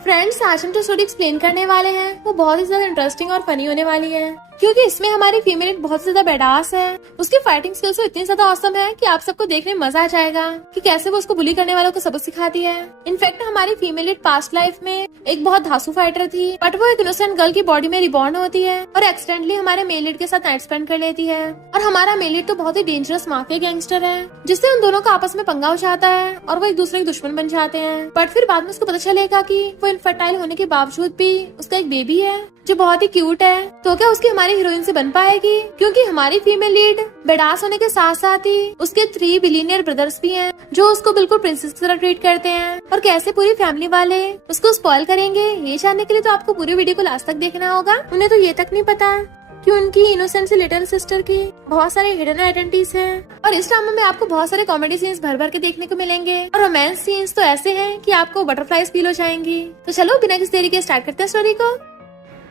Friends, आज हम जो स्टोरी एक्सप्लेन करने वाले हैं वो बहुत ही ज्यादा इंटरेस्टिंग और फनी होने वाली है, क्योंकि इसमें हमारी फीमेल बहुत ज्यादा बेडास है। उसकी फाइटिंग स्किल्स तो इतनी ज्यादा औसम है कि आप सबको देखने में मजा आ जाएगा कि कैसे वो उसको बुली करने वालों को सबक सिखाती है। इनफैक्ट हमारी फीमेल लीड पास्ट लाइफ में एक बहुत धांसू फाइटर थी, बट वो एक इनोसेंट गर्ल की बॉडी में रिबॉर्न होती है और एक्सीडेंटली हमारे मेल लीड के साथ नाइट स्पेंड कर लेती है। और हमारा मेल लीड तो बहुत ही डेंजरस माफिया गैंगस्टर है, जिससे उन दोनों का आपस में पंगा हो जाता है और वो एक दूसरे के दुश्मन बन जाते हैं। बट फिर बाद में उसको पता चलेगा कि वो इनफर्टाइल होने के बावजूद भी उसका एक बेबी है जो बहुत ही क्यूट है। तो क्या उसकी हमारी हीरोइन से बन पाएगी? क्योंकि हमारी फीमेल लीड बेडास होने के साथ साथ ही उसके 3 बिलियनियर ब्रदर्स भी हैं जो उसको बिल्कुल प्रिंसेस की तरह ट्रीट करते हैं। और कैसे पूरी फैमिली वाले उसको स्पॉइल करेंगे, ये जानने के लिए तो आपको पूरी वीडियो को लास्ट तक देखना होगा। उन्हें तो ये तक नहीं पता कि उनकी इनोसेंट से लिटिल सिस्टर की बहुत सारे हिडन आइडेंटिटीज हैं। और इस ड्रामा में आपको बहुत सारे कॉमेडी सीन्स भर भर के देखने को मिलेंगे और रोमांस सीन्स तो ऐसे हैं कि आपको बटरफ्लाईज फील हो जाएंगी। तो चलो बिना किसी देरी के स्टार्ट करते हैं स्टोरी को।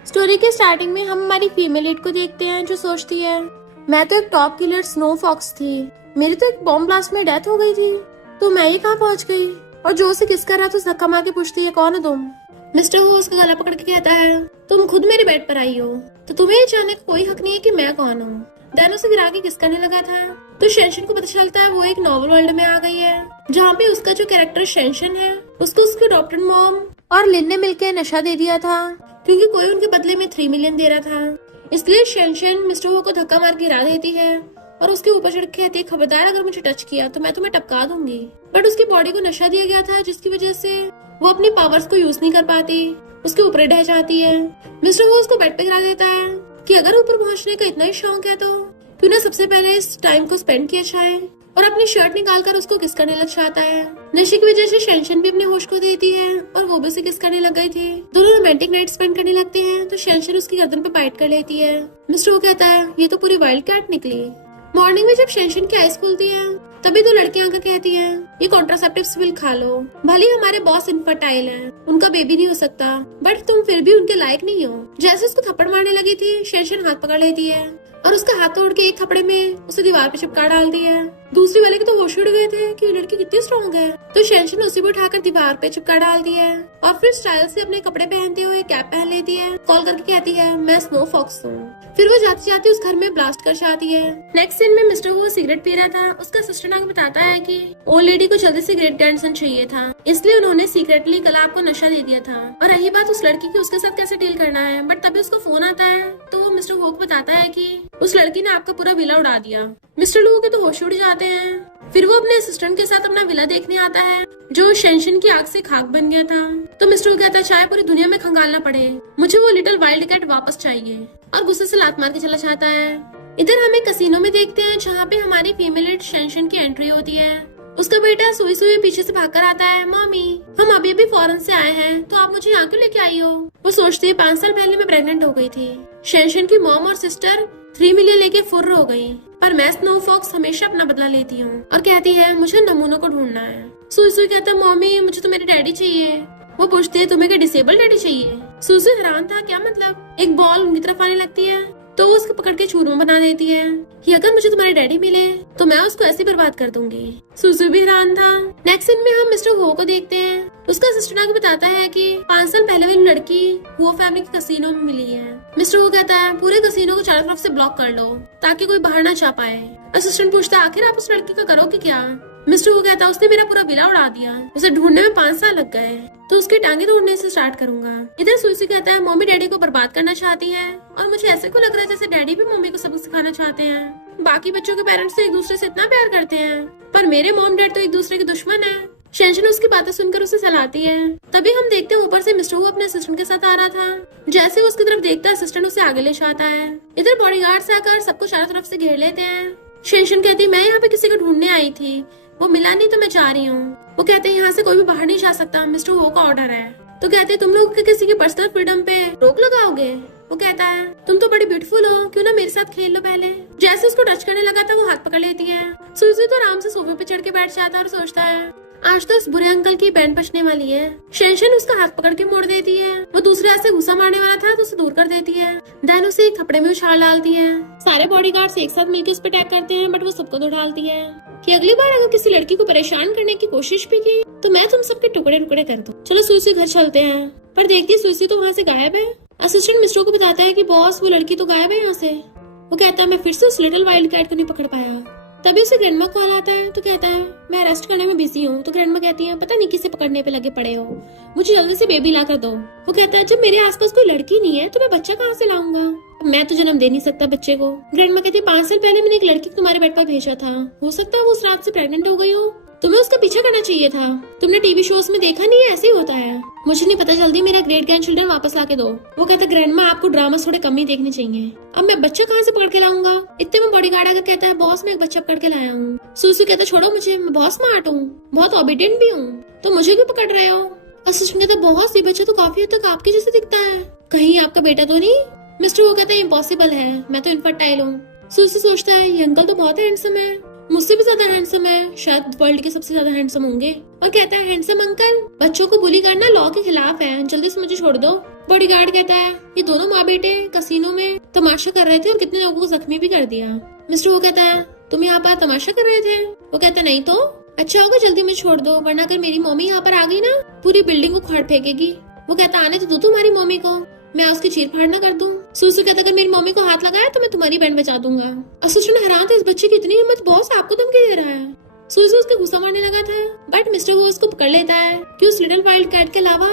स्टोरी के स्टार्टिंग में हम हमारी फीमेल लीड को देखते हैं जो सोचती है, मैं तो एक टॉप किलर स्नो फॉक्स थी, मेरी तो एक बॉम्ब ब्लास्ट में डेथ हो गई थी, तो मैं ये कहाँ पहुँच गई? और जो उसे किस कर रहा तो धक्का मार के पूछती है, कौन हो तुम? मिस्टर वो उसका गला पकड़ के कहता है, तुम खुद मेरे बेड पर आई हो, तो तुम्हें ये जानने का कोई हक नहीं है कि मैं कौन हूँ। दैन उसे गिरा के किस करने लगा था तो शेंशन को पता चलता है वो एक नॉवल वर्ल्ड में आ गई है, जहाँ पे उसका जो कैरेक्टर शेंशन है उसको उसके डॉक्टर मॉम और लिन ने मिलकर नशा दे दिया था, क्योंकि कोई उनके बदले में 3 मिलियन दे रहा था। इसलिए शेंशन मिस्टर वो को धक्का मार गिरा देती है और उसके ऊपर चढ़ के कहती है, खबरदार अगर मुझे टच किया तो मैं तुम्हें टपका दूंगी। बट उसकी बॉडी को नशा दिया गया था, जिसकी वजह से वो अपनी पावर्स को यूज नहीं कर पाती, उसके ऊपर ढह जाती है। मिस्टर वो उसको बेड पे गिरा देता है कि अगर ऊपर पहुंचने का इतना ही शौक है तो क्यों ना सबसे पहले इस टाइम को स्पेंड किया जाए, और अपनी शर्ट निकाल कर उसको किस करने लग जाता है। नशे की वजह से शेंशन भी अपने होश को देती है और वो भी उसे किस करने लग गई थी। दोनों रोमांटिक नाइट स्पेंड करने लगते हैं तो शेंशन उसकी गर्दन पे बाइट कर लेती है। मिस्टर वो कहता है, ये तो पूरी वाइल्ड कैट निकली। मॉर्निंग में जब शेंशन की आइज खुलती है तभी तो लड़कियां आकर कहती हैं, ये कॉन्ट्रासेप्टिव्स पिल खा लो, भले हमारे बॉस इनफर्टाइल हैं, उनका बेबी नहीं हो सकता, बट तुम फिर भी उनके लायक नहीं हो। जैसे उसको थप्पड़ मारने लगी थी, शेंशन हाथ पकड़ लेती है और उसका हाथ तोड़ के एक थप्पड़े में उसे दीवार पे चिपका डालती है। दूसरी वाले के तो होश उड़ गए थे कि ये लड़की कितनी स्ट्रॉन्ग है, तो शेंशन उसी को उठाकर दीवार पे चिपका डालती है और फिर स्टाइल से अपने कपड़े पहनते हुए कैप पहन लेती है, कॉल करके कहती है, मैं स्नो फॉक्स हूँ। फिर वो जाती जाती उस घर में ब्लास्ट कर जाती है। नेक्स्ट सीन में मिस्टर वो सिगरेट पी रहा था, उसका सिस्टर आगे बताता है कि ओल्ड लेडी को जल्दी से ग्रेट ग्रैंडसन चाहिए था, इसलिए उन्होंने सीक्रेटली कल आपको नशा दे दिया था। और रही बात उस लड़की की, उसके साथ कैसे डील करना है, बट तभी उसको फोन आता है तो वो मिस्टर वो को बताता है कि उस लड़की ने आपका पूरा विला उड़ा दिया। मिस्टर लू के तो होश उड़ जाते हैं। फिर वो अपने असिस्टेंट के साथ अपना विला देखने आता है जो शेंशन की आग से खाक बन गया था। तो मिस्टर कहता है, चाहे पूरी दुनिया में खंगालना पड़े, मुझे वो लिटिल वाइल्ड कैट वापस चाहिए, और गुस्से से लात मार के चला जाता है। इधर हमें कसिनो में देखते हैं जहाँ पे हमारी फीमेल लीड शेंशन की एंट्री होती है। उसका बेटा सुई सुई पीछे से भागकर आता है, मम्मी हम अभी अभी फॉरेन से आए हैं, तो आप मुझे यहाँ क्यों लेके आई हो? वो सोचती है 5 साल पहले मैं प्रेग्नेंट हो गई थी, शेंशन की मॉम और सिस्टर 3 मिलियन लेके फुर्र हो गई, पर मैं स्नो फॉक्स हमेशा अपना बदला लेती हूँ, और कहती है मुझे नमूनों को ढूंढना है। सुई सुई कहता है, मम्मी मुझे तो मेरे डैडी चाहिए। वो पूछती है, तुम्हें क्या डिसेबल डैडी चाहिए? सुई सुई हैरान था, क्या मतलब? एक बॉल उनकी तरफ आने लगती है तो वो उसको पकड़ के चूरमा बना देती है कि अगर मुझे तुम्हारे डैडी मिले तो मैं उसको ऐसे बर्बाद कर दूंगी। सुसु भी हैरान था। नेक्स्ट सीन में हम मिस्टर हो को देखते हैं। उसका सिस्टर आगे बताता है कि 5 साल पहले वाली लड़की वो फैमिली के कसीनो में मिली है। मिस्टर वो कहता है, पूरे कसीनो को चारों तरफ से ब्लॉक कर लो ताकि कोई बाहर ना जा पाए। असिस्टेंट पूछता है, आखिर आप उस लड़की का करोगे क्या? मिस्टर वो कहता है, उसने मेरा पूरा विला उड़ा दिया, उसे ढूंढने में 5 साल लग गए, तो उसकी टांगे तोड़ने से स्टार्ट करूंगा। इधर सुसी कहता है, मम्मी डैडी को बर्बाद करना चाहती है, और मुझे ऐसे को लग रहा है जैसे डैडी भी मम्मी को सबक सिखाना चाहते हैं। बाकी बच्चों के पेरेंट्स तो एक दूसरे से इतना प्यार करते हैं, पर मेरे मॉम डैड तो एक दूसरे के दुश्मन है। शेंशन उसकी बातें सुनकर उसे सहलाती है। तभी हम देखते हैं ऊपर से मिस्टर वो अपने असिस्टेंट के साथ आ रहा था। जैसे वो उसकी तरफ देखता है, असिस्टेंट उसे आगे ले जाता है। इधर बॉडीगार्ड्स आकर सबको चारों तरफ से घेर लेते हैं। शेंशन कहती, मैं यहाँ पे किसी को ढूंढने आई थी, वो मिला नहीं तो मैं जा रही हूँ। वो कहते हैं, यहाँ से कोई भी बाहर नहीं जा सकता, मिस्टर वो का ऑर्डर है। तो कहते हैं, तुम लोग किसी की पर्सनल फ्रीडम पे रोक लगाओगे? वो कहता है, तुम तो बड़ी ब्यूटीफुल हो, क्यों ना मेरे साथ खेल लो पहले। जैसे उसको टच करने लगा था वो हाथ पकड़ लेती है। सुई तो आराम से सोफे पे चढ़ के बैठ जाता है और सोचता है, आज तो इस बुरे अंकल की बैंड बचने वाली है। शेंशन उसका हाथ पकड़ के मोड़ देती है। वो दूसरे हाथ से गुस्सा मारने वाला था तो उसे दूर कर देती है। दैन उसे एक थप्पड़े में उछाल डालती है। सारे बॉडीगार्ड्स एक साथ मिलकर उस पर अटैक करते हैं, बट वो सबको दो डालती है कि अगली बार अगर किसी लड़की को परेशान करने की कोशिश भी की तो मैं तुम सबके टुकड़े टुकड़े कर दूं। चलो सुई घर चलते हैं। पर देखती सुसी तो वहाँ से गायब है। असिस्टेंट मिस्टर को बताता है कि बॉस वो लड़की तो गायब है यहाँ से। वो कहता है मैं फिर से उस लिटिल वाइल्ड कैट को नहीं पकड़ पाया। तभी उसे ग्रैंडमा कॉल आता है तो कहता है मैं अरेस्ट करने में बिजी हूँ। तो ग्रैंडमा कहती है पता नहीं किसे पकड़ने पे लगे पड़े हो, मुझे जल्दी से बेबी ला कर दो। वो कहता है जब मेरे आसपास कोई लड़की नहीं है तो मैं बच्चा कहाँ से लाऊंगा, मैं तो जन्म दे नहीं सकता बच्चे को। ग्रैंडमा कहती है 5 साल पहले मैंने एक लड़की को तुम्हारे बेड पर भेजा था, हो सकता है वो उस रात से प्रेग्नेंट हो गई हो, तुम्हें उसका पीछा करना चाहिए था। तुमने टीवी शोज में देखा नहीं है, ऐसे ही होता है। मुझे नहीं पता, जल्दी मेरा ग्रेट ग्रैंड चिल्ड्रन वापस लाके दो। वो कहता है ग्रैंडमा आपको ड्रामा थोड़े कम ही देखने चाहिए, अब मैं बच्चा कहाँ से पकड़ के लाऊंगा। इतने में बॉडीगार्ड आकर कहता है बॉस मैं एक बच्चा पकड़ के लाया हूँ। सुसु कहता है छोड़ो मुझे, मैं बहुत स्मार्ट हूँ, बहुत ओबीडियंट भी हूँ, तो मुझे क्यों पकड़ रहे हो। असिस्टेंट कहता है बहुत सी बच्चा तो काफी हद तक आपके जैसे दिखता है, कहीं आपका बेटा तो नहीं। मिस्टर वो कहता है इम्पॉसिबल है, मैं तो इनफर्टाइल हूँ। सुसु सोचता है ये अंकल तो बहुत हैंडसम है, मुझसे भी ज्यादा हैंडसम है, शायद वर्ल्ड के सबसे ज्यादा हैंडसम होंगे। और कहता है हैंडसम अंकल बच्चों को बुली करना लॉ के खिलाफ है, जल्दी से मुझे छोड़ दो। बॉडीगार्ड कहता है ये दोनों माँ बेटे कसिनो में तमाशा कर रहे थे और कितने लोगों को जख्मी भी कर दिया। मिस्टर वो कहता है तुम यहाँ पर तमाशा कर रहे थे। वो कहता नहीं तो अच्छा होगा जल्दी मुझे छोड़ दो, वरना अगर मेरी मम्मी यहाँ पर आ गई ना पूरी बिल्डिंग को उखाड़ फेंकेगी। वो कहता आने तो दो तुम्हारी मम्मी को, मैं उसकी चीर फाड़ ना कर दूं। सुसु कहता अगर मेरी मम्मी को हाथ लगाया तो मैं तुम्हारी बैंड बचा दूंगा। असिस्टेंट हैरान था इस बच्चे की इतनी हिम्मत, बॉस आपको धमकी दे रहा है। सुसु उसके गुस्सा मारने लगा था बट मिस्टर वो उसको पकड़ लेता है कि उस लिटिल वाइल्ड कैट के अलावा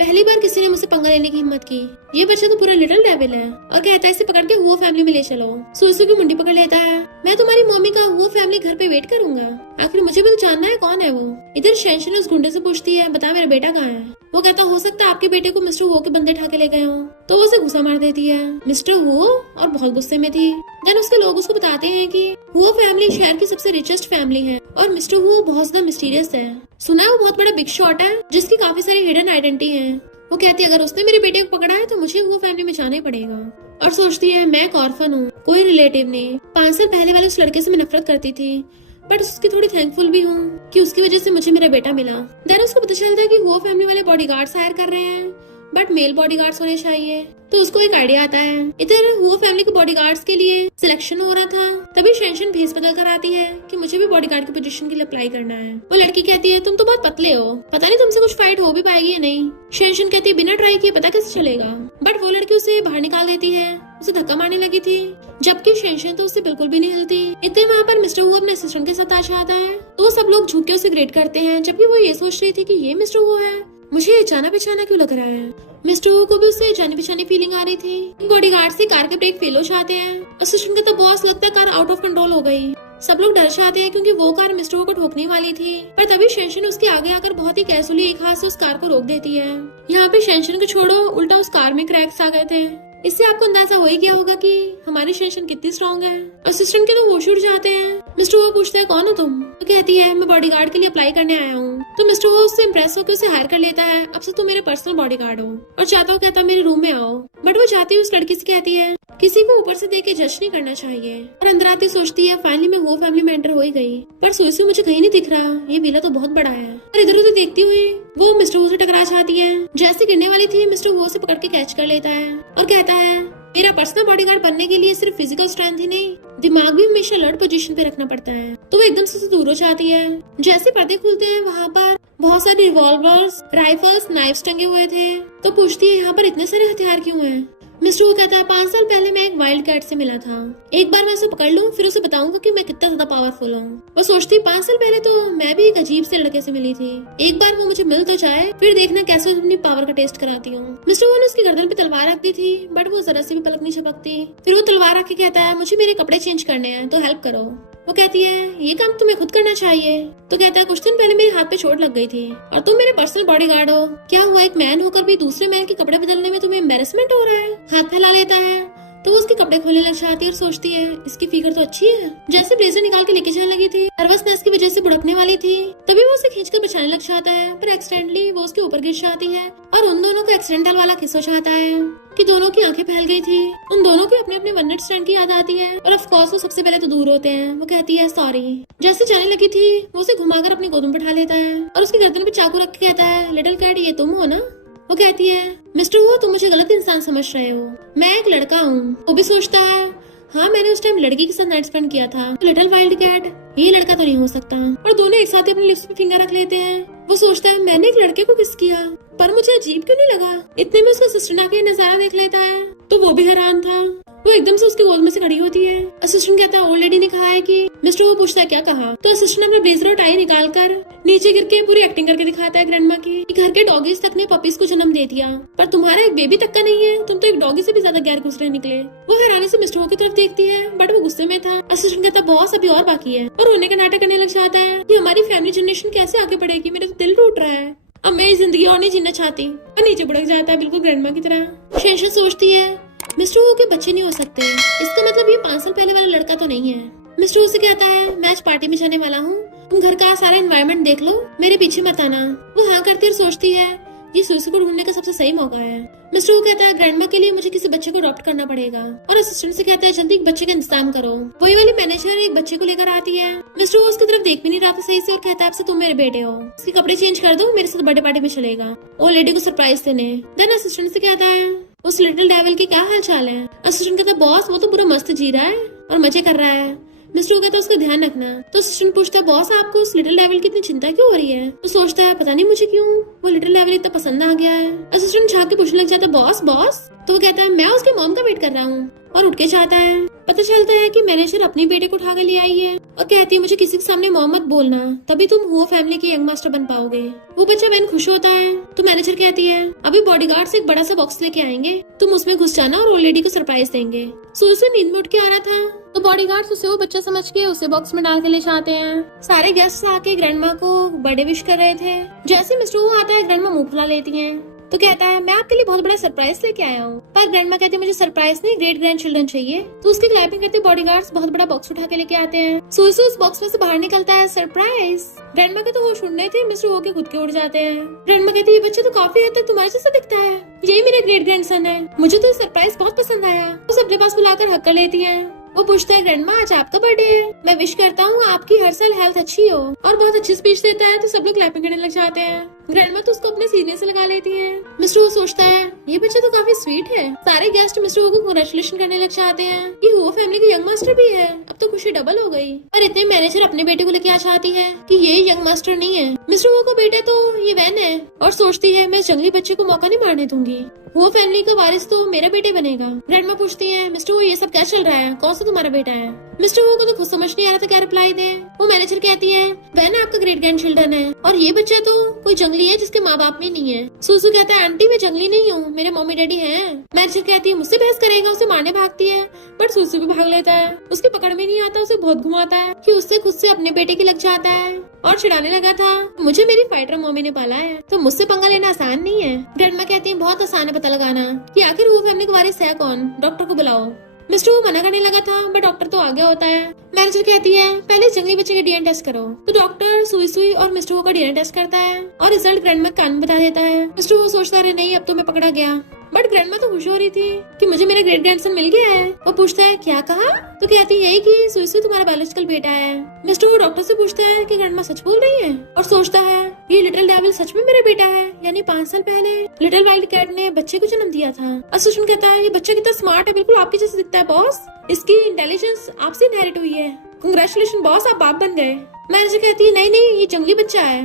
पहली बार किसी ने मुझसे पंगा लेने की हिम्मत की, ये बच्चा तो पूरा लिटिल डेविल है। और कहता है इसे पकड़ के वो फैमिली में ले चलो। सुसु की मुंडी पकड़ लेता है मैं तुम्हारी मम्मी का वो फैमिली घर पे वेट करूंगा, आखिर मुझे भी तो जानना है कौन है वो। इधर शेंशन उस गुंडे से पूछती है बता मेरा बेटा कहाँ है। वो कहता हो सकता है आपके बेटे को मिस्टर वो के बंदे ठाके ले गए हो। तो वो उसे गुस्सा मार देती है। मिस्टर वो और बहुत गुस्से में थी। देन उसके लोग उसको बताते हैं कि वो फैमिली शहर की सबसे रिचेस्ट फैमिली है और मिस्टर वो बहुत ज्यादा मिस्टीरियस है। सुना है वो बहुत बड़ा बिग शॉट है जिसकी काफी सारी हिडन आइडेंटिटी है। वो कहती है अगर उसने मेरे बेटे को पकड़ा है तो मुझे वो फैमिली में जाना ही पड़ेगा। और सोचती है मैं एक ऑर्फन हूँ, कोई रिलेटिव नहीं। 5 साल पहले वाले उस लड़के से मैं नफरत करती थी बट उसकी थोड़ी थैंकफुल भी हूँ कि उसकी वजह से मुझे मेरा बेटा मिला। देन उसको पता चलता है कि वो फैमिली वाले बॉडीगार्ड्स हायर कर रहे हैं बट मेल बॉडीगार्ड्स होने चाहिए। तो उसको एक आइडिया आता है। इधर वो फैमिली के बॉडीगार्ड्स के लिए सिलेक्शन हो रहा था, तभी शेंशन भेस बदल कर आती है कि मुझे भी बॉडीगार्ड की पोजीशन के लिए अप्लाई करना है। वो लड़की कहती है तुम तो बहुत पतले हो, पता नहीं तुमसे कुछ फाइट हो भी पाएगी या नहीं। शेंशन कहती है बिना ट्राई किए पता कैसे चलेगा। बट वो लड़की उसे बाहर निकाल देती है, उसे धक्का मारने लगी थी जबकि शेंशन तो उससे बिल्कुल भी नहीं हिलती। इतने वहाँ पर मिस्टर वो अपने असिस्टेंट के साथ आ जाता है तो वो सब लोग झुक के उसे ग्रेट करते हैं, जबकि वो ये सोच रही थी कि ये मिस्टर वो है, मुझे जाना पहचाना क्यों लग रहा है। मिस्टर वो को भी उससे जानी पहचानी फीलिंग आ रही थी। बॉडीगार्ड से कार के ब्रेक फेल हो जाते हैं। असिस्टेंट का तो बॉस लगता है कार आउट ऑफ कंट्रोल हो गई। सब लोग डर जाते हैं क्योंकि वो कार मिस्टर वो को ठोकने वाली थी, पर तभी शेंशन उसके आगे आकर बहुत ही कैजुअली एक हाथ से उस कार को रोक देती है। यहाँ पे शेंशन को छोड़ो उल्टा उस कार में क्रैक्स आ गए थे। इससे आपको अंदाजा हो ही गया होगा कि हमारी शेंशन कितनी स्ट्रॉन्ग है। असिस्टेंट के तो होश उड़ जाते हैं। मिस्टर वो पूछता है कौन हो तुम। तो कहती है मैं बॉडीगार्ड के लिए अप्लाई करने आया हूँ। तो मिस्टर वो उससे इम्प्रेस होकर उसे हायर कर लेता है, अब से तुम मेरे पर्सनल बॉडीगार्ड हो। और चाहता हो कहता मेरे रूम में आओ। बट वो जाती है उस लड़की से कहती है किसी को ऊपर से देख के जज नहीं करना चाहिए। और अंदर आती सोचती है फाइनली मैं वो फैमिली में एंटर हो ही गई, पर सुई मुझे कहीं नहीं दिख रहा, ये विला तो बहुत बड़ा है। और इधर उधर देखती हुई वो मिस्टर वो से टकरा जाती है। जैसे गिरने वाली थी मिस्टर वो से पकड़ के कैच कर लेता है और कहता है मेरा पर्सनल बॉडीगार्ड बनने के लिए सिर्फ फिजिकल स्ट्रेंथ ही नहीं, दिमाग भी हमेशा अलर्ट पोजीशन पे रखना पड़ता है। तो वो एकदम से दूर हो जाती है। जैसे पर्दे खुलते हैं वहाँ पर बहुत सारे रिवॉल्वर्स, राइफल्स, नाइफ्स टंगे हुए थे। तो पूछती है यहाँ पर इतने सारे हथियार क्यों हैं? मिस्टर वो कहता है 5 साल पहले मैं एक वाइल्ड कैट से मिला था, एक बार मैं उसे पकड़ लूं फिर उसे बताऊंगा कि मैं कितना ज्यादा पावरफुल हूँ। वो सोचती 5 साल पहले तो मैं भी एक अजीब से लड़के से मिली थी, एक बार वो मुझे मिल तो जाए फिर देखना कैसे अपनी पावर का टेस्ट कराती हूँ। मिस्टर वो ने उसकी गर्दन पे तलवार रख दी थी बट वो जरा सी भी पलक नहीं झपकती। फिर वो तलवार रख के कहता है मुझे मेरे कपड़े चेंज करने हैं तो हेल्प करो। वो कहती है ये काम तुम्हें खुद करना चाहिए। तो कहता है कुछ दिन पहले मेरे हाथ पे चोट लग गई थी और तुम मेरे पर्सनल बॉडीगार्ड हो, क्या हुआ एक मैन होकर भी दूसरे मैन के कपड़े बदलने में तुम्हें एम्बैरेसमेंट हो रहा है? हाथ फैला लेता है तो वो उसके कपड़े खोलने लग जाती है और सोचती है इसकी फिगर तो अच्छी है। जैसे ब्लेजर निकाल के लेके जाने लगी थी, नर्वसनेस की वजह से बुड़कने वाली थी, तभी वो उसे खींचकर बचाने लग जाता है, पर एक्सीडेंटली वो उसके ऊपर गिर जाती है और उन दोनों को एक्सीडेंटल वाला किस हो जाता है कि दोनों की आंखें फैल गई थी। उन दोनों की अपने अपने वन नाइट स्टैंड की याद आती है और ऑफ कोर्स वो सबसे पहले तो दूर होते हैं। वो कहती है सॉरी। जैसे जाने लगी थी वो उसे घुमाकर अपनी गोद में बैठा लेता है और उसकी गर्दन पे चाकू रख के कहता है लिटिल कैट ये तुम हो ना? वो कहती है मिस्टर वो तुम मुझे गलत इंसान समझ रहे हो, मैं एक लड़का हूँ। वो भी सोचता है हाँ मैंने उस टाइम लड़की के साथ नाइट स्पेंड किया था। लिटिल वाइल्ड कैट ये लड़का तो नहीं हो सकता। और दोनों एक साथ ही अपने लिप्स पे फिंगर रख लेते हैं। वो सोचता है मैंने एक लड़के को किस किया, पर मुझे अजीब क्यों नहीं लगा। इतने में उसका असिस्टेंट आके नजारा देख लेता है तो वो भी हैरान था। वो एकदम से उसके गोद में से खड़ी होती है। असिस्टेंट कहता है ओल्ड लेडी ने कहा है कि मिस्टर वो पूछता है क्या कहा, तो असिस्टेंट अपना ब्लेजर और टाई निकाल कर नीचे गिर के पूरी एक्टिंग करके दिखाता है ग्रैंडमा की कि घर के डॉगीज तक ने पपीज को जन्म दे दिया, पर तुम्हारा एक बेबी तक का नहीं है, तुम तो एक डॉगी से भी ज्यादा गैर गुजरे निकले। वो हैरानी से मिस्टर वो की तरफ देखती है बट वो गुस्से में था। असिस्टेंट कहता बॉस अभी और बाकी है और रोने का नाटक करने लग जाता है कि हमारी फैमिली जनरेशन कैसे आगे बढ़ेगी, मेरा तो दिल टूट रहा है, अब मैं ये जिंदगी और नहीं जीना चाहती। और नीचे बुढ़क जाता है बिल्कुल ग्रैंडमा की तरह। शेषन सोचती है मिस्टर वो के बच्चे नहीं हो सकते, इसका मतलब ये 5 साल पहले वाला लड़का तो नहीं है। मिस्टर वो से कहता है मैं आज पार्टी में जाने वाला हूँ, तुम घर का सारा एनवायरनमेंट देख लो, मेरे पीछे मत आना। वो हाँ करती और सोचती है ये सुसु को ढूंढने का सबसे सही मौका है। मिस्टर वो कहता है ग्रैंडमा के लिए मुझे किसी बच्चे को अडॉप्ट करना पड़ेगा और असिस्टेंट से कहता है जल्दी एक बच्चे का इंतजाम करो। वही वाली मैनेजर एक बच्चे को लेकर आती है। मिस्टर वो उसकी तरफ देख भी नहीं रहा था सही से और कहता है अब से तुम मेरे बेटे हो, इसके कपड़े चेंज कर दो, मेरे साथ बर्थडे पार्टी में चलेगा ओल्ड लेडी को सरप्राइज देने। देन असिस्टेंट से कहता है उस लिटिल डेविल के क्या हाल चाल है। असिस्टेंट कहता है बॉस वो तो पूरा मस्त जी रहा है और मजे कर रहा है। मिस्टर वो कहता है उसका ध्यान रखना। तो असिस्टेंट पूछता है बॉस आपको उस लिटिल डेविल की इतनी चिंता क्यों हो रही है। तो सोचता है पता नहीं मुझे क्यों वो लिटिल डेविल इतना पसंद आ गया है। असिस्टेंट झाँक के पूछने लग जाता है बॉस बॉस, तो वो कहता है मैं उसके मॉम का वेट कर रहा हूँ और उठ के जाता है। पता चलता है कि मैनेजर अपने बेटे को उठा कर ले आई है और कहती है मुझे किसी के सामने मोहम्मद बोलना, तभी तुम वो फैमिली के यंग मास्टर बन पाओगे। वो बच्चा बहन खुश होता है तो मैनेजर कहती है अभी बॉडीगार्ड से एक बड़ा सा बॉक्स लेके आएंगे, तुम उसमें घुस जाना और ओल्ड लेडी को सरप्राइज देंगे। सुसु नींद में उठ के आ रहा था तो बॉडीगार्ड उसे वो बच्चा समझ के उसे बॉक्स में डाल के ले जाते हैं। सारे गेस्ट आके ग्रैंडमा को बर्थडे विश कर रहे थे। जैसे मिस्टर वो आता है ग्रैंडमा मुंह फुला लेती है तो कहता है मैं आपके लिए बहुत बड़ा सरप्राइज लेके आया हूँ। पर ग्रैंडमा कहती है मुझे सरप्राइज नहीं ग्रेट ग्रैंड चिल्ड्रन चाहिए। तो उसकी क्लैपिंग करते बॉडीगार्ड्स बहुत बड़ा बॉक्स उठा के लेके आते हैं। सुसु उस बॉक्स में से बाहर निकलता है सरप्राइज। ग्रैंडमा के तो होश उड़ने थे, मिस्टर वो के खुद के उड़ जाते हैं। ग्रैंडमा कहती है ये बच्चा तो काफी हद तक तुम्हारे जैसा दिखता है, यही मेरा ग्रेट ग्रैंडसन है, मुझे तो सरप्राइज बहुत पसंद आया। वो अपने पास बुलाकर हक कर लेती है। वो पूछता है ग्रैंडमा आज आपका बर्थडे है, मैं विश करता हूँ आपकी हर साल हेल्थ अच्छी हो, और बहुत अच्छी स्पीच देता है तो सब लोग क्लैपिंग करने लग जाते हैं। ग्रैंडमा तो उसको अपने सीने से लगा लेती है। मिस्टर वो सोचता है ये बच्चा तो काफी स्वीट है। सारे गेस्ट मिस्टर वो को कांग्रेचुलेशन करने लग जाते हैं। ये वो फैमिली का यंग मास्टर भी है, अब तो खुशी डबल हो गई। पर इतने मैनेजर अपने बेटे को लेके आ चाहती है कि ये यंग मास्टर नहीं है, मिस्टर वो का बेटा तो ये वैन है, और सोचती है मैं इस जंगली बच्चे को मौका नहीं मारने दूंगी, वो फैमिली का वारिस तो मेरा बेटे बनेगा। ग्रैंडमा पूछती है मिस्टर वो ये सब क्या चल रहा है, कौन सा तुम्हारा बेटा है। मिस्टर वो को तो खुद समझ नहीं आ रहा था क्या रिप्लाई दे। वो मैनेजर कहती है वह ना आपका ग्रेट ग्रैंड चिल्ड्रन है और ये बच्चा तो कोई जंगली है जिसके माँ बाप में नहीं है। सुसु कहता है आंटी मैं जंगली नहीं हूँ, मेरे मम्मी डैडी हैं। मैनेजर कहती है मुझसे बहस करेगा, उसे मारने भागती है बट सुसु भी भाग लेता है। उसके पकड़ में नहीं आता, उसे बहुत घुमाता है कि उससे खुद से अपने बेटे की लग जाता है और चिढ़ाने लगा था मुझे मेरी फाइटर मम्मी ने पाला है तो मुझसे पंगा लेना आसान नहीं है। ग्रैंडमा कहती है बहुत आसान है पता लगाना कि आखिर वो फैमिली का वारिस है कौन, डॉक्टर को बुलाओ। मिस्टर वो मना करने लगा था बट डॉक्टर तो आ गया होता है। मैनेजर कहती है पहले जंगली बच्चे का डीएनए टेस्ट करो। तो डॉक्टर सुई सुई और मिस्टर वो का डीएनए टेस्ट करता है और रिजल्ट ग्रैंडमा कान में बता देता है। मिस्टर वो सोचता है नहीं अब तो मैं पकड़ा गया, बट ग्रैंडमा तो खुश हो रही थी कि मुझे मेरा ग्रेट ग्रैंडसन मिल गया है। वो पूछता है क्या कहा, तो कहती है यही कि सुई सुई तुम्हारा बायोलॉजिकल बेटा है। मिस्टर वो डॉक्टर से पूछता है कि ग्रैंडमा सच बोल रही है और सोचता है ये लिटिल डेविल सच में मेरा बेटा है, यानी 5 साल पहले लिटिल वाइल्ड कैट ने बच्चे को जन्म दिया था। असिस्टेंट कहता है ये बच्चा कितना स्मार्ट है, बिल्कुल आपके जैसे दिखता है बॉस, इसकी इंटेलिजेंस आपसे इनहेरिट हुई है, कांग्रेचुलेशन बॉस आप बाप बन गए। मैनेजर कहती है नहीं ये जंगली बच्चा है,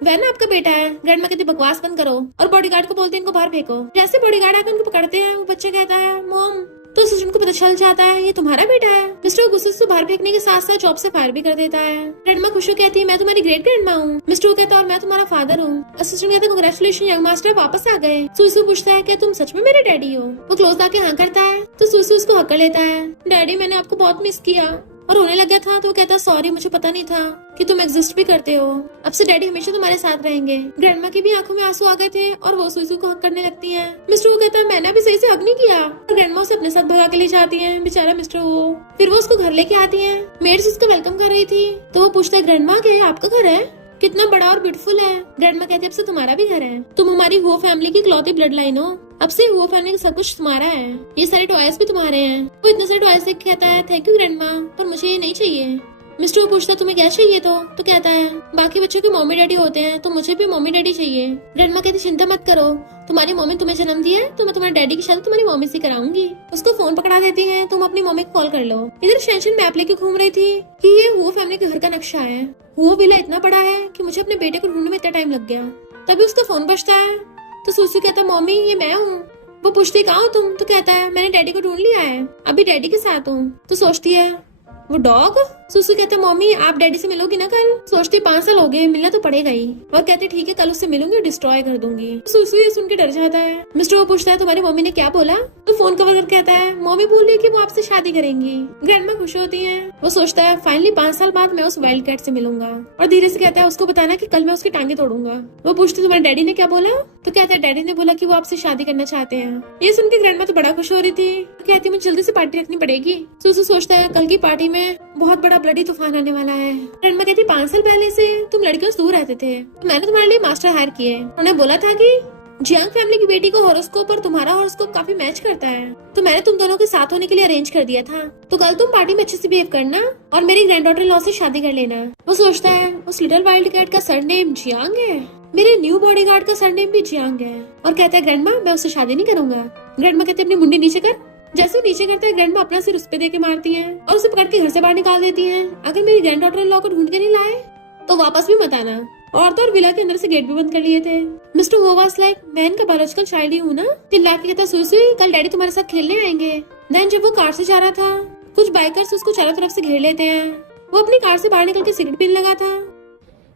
वह ना आपका बेटा है। ग्रैंडमा कहती बकवास बंद करो और बॉडीगार्ड को बोलते हैं इनको बाहर फेंको। जैसे बॉडीगार्ड आकर उनको पकड़ते हैं वो बच्चा कहता है मॉम, तो असिस्टेंट को पता चल जाता है ये तुम्हारा बेटा है। मिस्टर गुस्से से बाहर फेंकने के साथ साथ जॉब से फायर भी कर देता है। ग्रैंडमा खुश होकर कहती है मैं तुम्हारी ग्रेट ग्रैंडमा हूँ। मिस्टर कहता है और मैं तुम्हारा फादर हूँ। असिस्टेंट कहता है कांग्रेचुलेशन यंग मास्टर वापस आ गए। सुसु पूछता है क्या तुम सच में मेरे डैडी हो। वो क्लोज आके हाँ करता है तो सुसु उसको हक कर लेता है। डैडी मैंने आपको बहुत मिस किया और रोने लग गया था तो वो कहता सॉरी मुझे पता नहीं था कि तुम एग्जिस्ट भी करते हो, अब से डैडी हमेशा तुम्हारे साथ रहेंगे। ग्रैंडमा की भी आंखों में आंसू आ गए थे और वो सुसु को हक करने लगती हैं। मिस्टर वो कहता है मैंने भी सही से हक नहीं किया और ग्रैंडमा उसे अपने साथ भगा के ले जाती है। बेचारा मिस्टर वो फिर वो उसको घर लेके आती है। मेड्स उसका वेलकम कर रही थी तो वो पूछता है ग्रैंडमा क्या आपका घर है, कितना बड़ा और ब्यूटीफुल है। ग्रैंडमा कहती है अब से तुम्हारा भी घर है, तुम हमारी हो फैमिली की इकलौती ब्लड लाइन हो, अब से वो फैमिली का सब कुछ तुम्हारा है, ये सारे टॉयज भी तुम्हारे हैं। वो इतने सारे टॉयज देख कहता है थैंक यू ग्रैंडमा पर मुझे ये नहीं चाहिए। मिस्टर वो पूछता है तुम्हें क्या चाहिए, तो कहता है बाकी बच्चों के मम्मी डैडी होते हैं तो मुझे भी मम्मी डैडी चाहिए। ग्रैंडमा कहती चिंता मत करो, तुम्हारी मम्मी तुम्हें जन्म दिया है तो मैं तुम्हारे डैडी की शादी तुम्हारी मम्मी से कराऊंगी। उसको फोन पकड़ा देती है, तुम अपनी मम्मी को कॉल कर लो। इधर शेंशन मैप लेके घूम रही थी कि ये हुओ फैमिली के घर का नक्शा है। हुओ विला इतना बड़ा है कि मुझे अपने बेटे को ढूंढने में इतना टाइम लग गया। तभी उसका फोन बजता है तो सुसु कहता है मम्मी ये मैं हूँ। वो पूछती कहाँ हो तुम, तो कहता है मैंने डैडी को ढूंढ लिया है, अभी डैडी के साथ हूँ। तो सोचती है वो डॉग। सुसु कहते मम्मी आप डैडी से मिलोगी ना कल। सोचती 5 साल हो गए, मिलना तो पड़ेगा ही। और कहते ठीक है कल उससे मिलूंगी, डिस्ट्रॉय कर दूंगी। सुसु ये सुन के डर जाता है। मिस्टर वो पूछता है तुम्हारी मम्मी ने क्या बोला, तो फोन कवर करके कहता है मम्मी बोल रही है कि वो आपसे शादी करेंगी। ग्रैंडमा खुश होती है। वो सोचता है फाइनली 5 साल बाद मैं उस वाइल्ड कैट से मिलूंगा। और धीरे से कहता है उसको बताना कि कल मैं उसकी टांगे तोड़ूंगा। वो पूछती तुम्हारे डैडी ने क्या बोला, तो कहता है डैडी ने बोला कि वो आपसे शादी करना चाहते हैं। ये सुन के ग्रैंडमा तो बड़ा खुश हो रही थी। कहती मुझे जल्दी से पार्टी रखनी पड़ेगी। सुसु सोचता है कल की पार्टी में बहुत बड़ा ब्लडी तूफान आने वाला है। ग्रैंडमा कहती 5 साल पहले से तुम लड़कियों से दूर रहते थे, तो मैंने तुम्हारे लिए मास्टर हायर किए। उन्होंने बोला था कि जियांग फैमिली की बेटी को हॉरोस्कोप और तुम्हारा हॉरोस्कोप काफी मैच करता है, तो मैंने तुम दोनों के साथ होने के लिए अरेंज कर दिया था। तो कल तुम पार्टी में अच्छे से बिहेव करना और मेरी ग्रैंड डॉटर लॉ से शादी कर लेना। वो सोचता है उस लिटिल वाइल्ड कैट का सरनेम जियांग है, मेरे न्यू बॉडीगार्ड का सरनेम भी जियांग है। और कहता है ग्रैंडमा मैं उससे शादी नहीं करूंगा। ग्रैंडमा कहते अपनी मुंडी नीचे कर। जैसे वो नीचे करते हैं ग्रैंडमा अपना सिर उस पे देके मारती है और उसे पकड़ के घर से बाहर निकाल देती है। अगर मेरी ग्रैंड डॉटर लॉ को ढूंढ के नहीं लाए तो वापस भी मत आना। और तो और विला के अंदर से गेट भी बंद कर लिए थे। मिस्टर वो वाज लाइक मैं इनका बायोलॉजिकल चाइल्ड ही हूँ ना। चिल्ला के कहता सुसु कल डैडी तुम्हारे साथ खेलने आएंगे। देन जब वो कार से जा रहा था कुछ बाइकर्स उसको चारों तरफ से घेर लेते हैं। वो अपनी कार से बाहर निकल के सिगरेट पीने लगा था।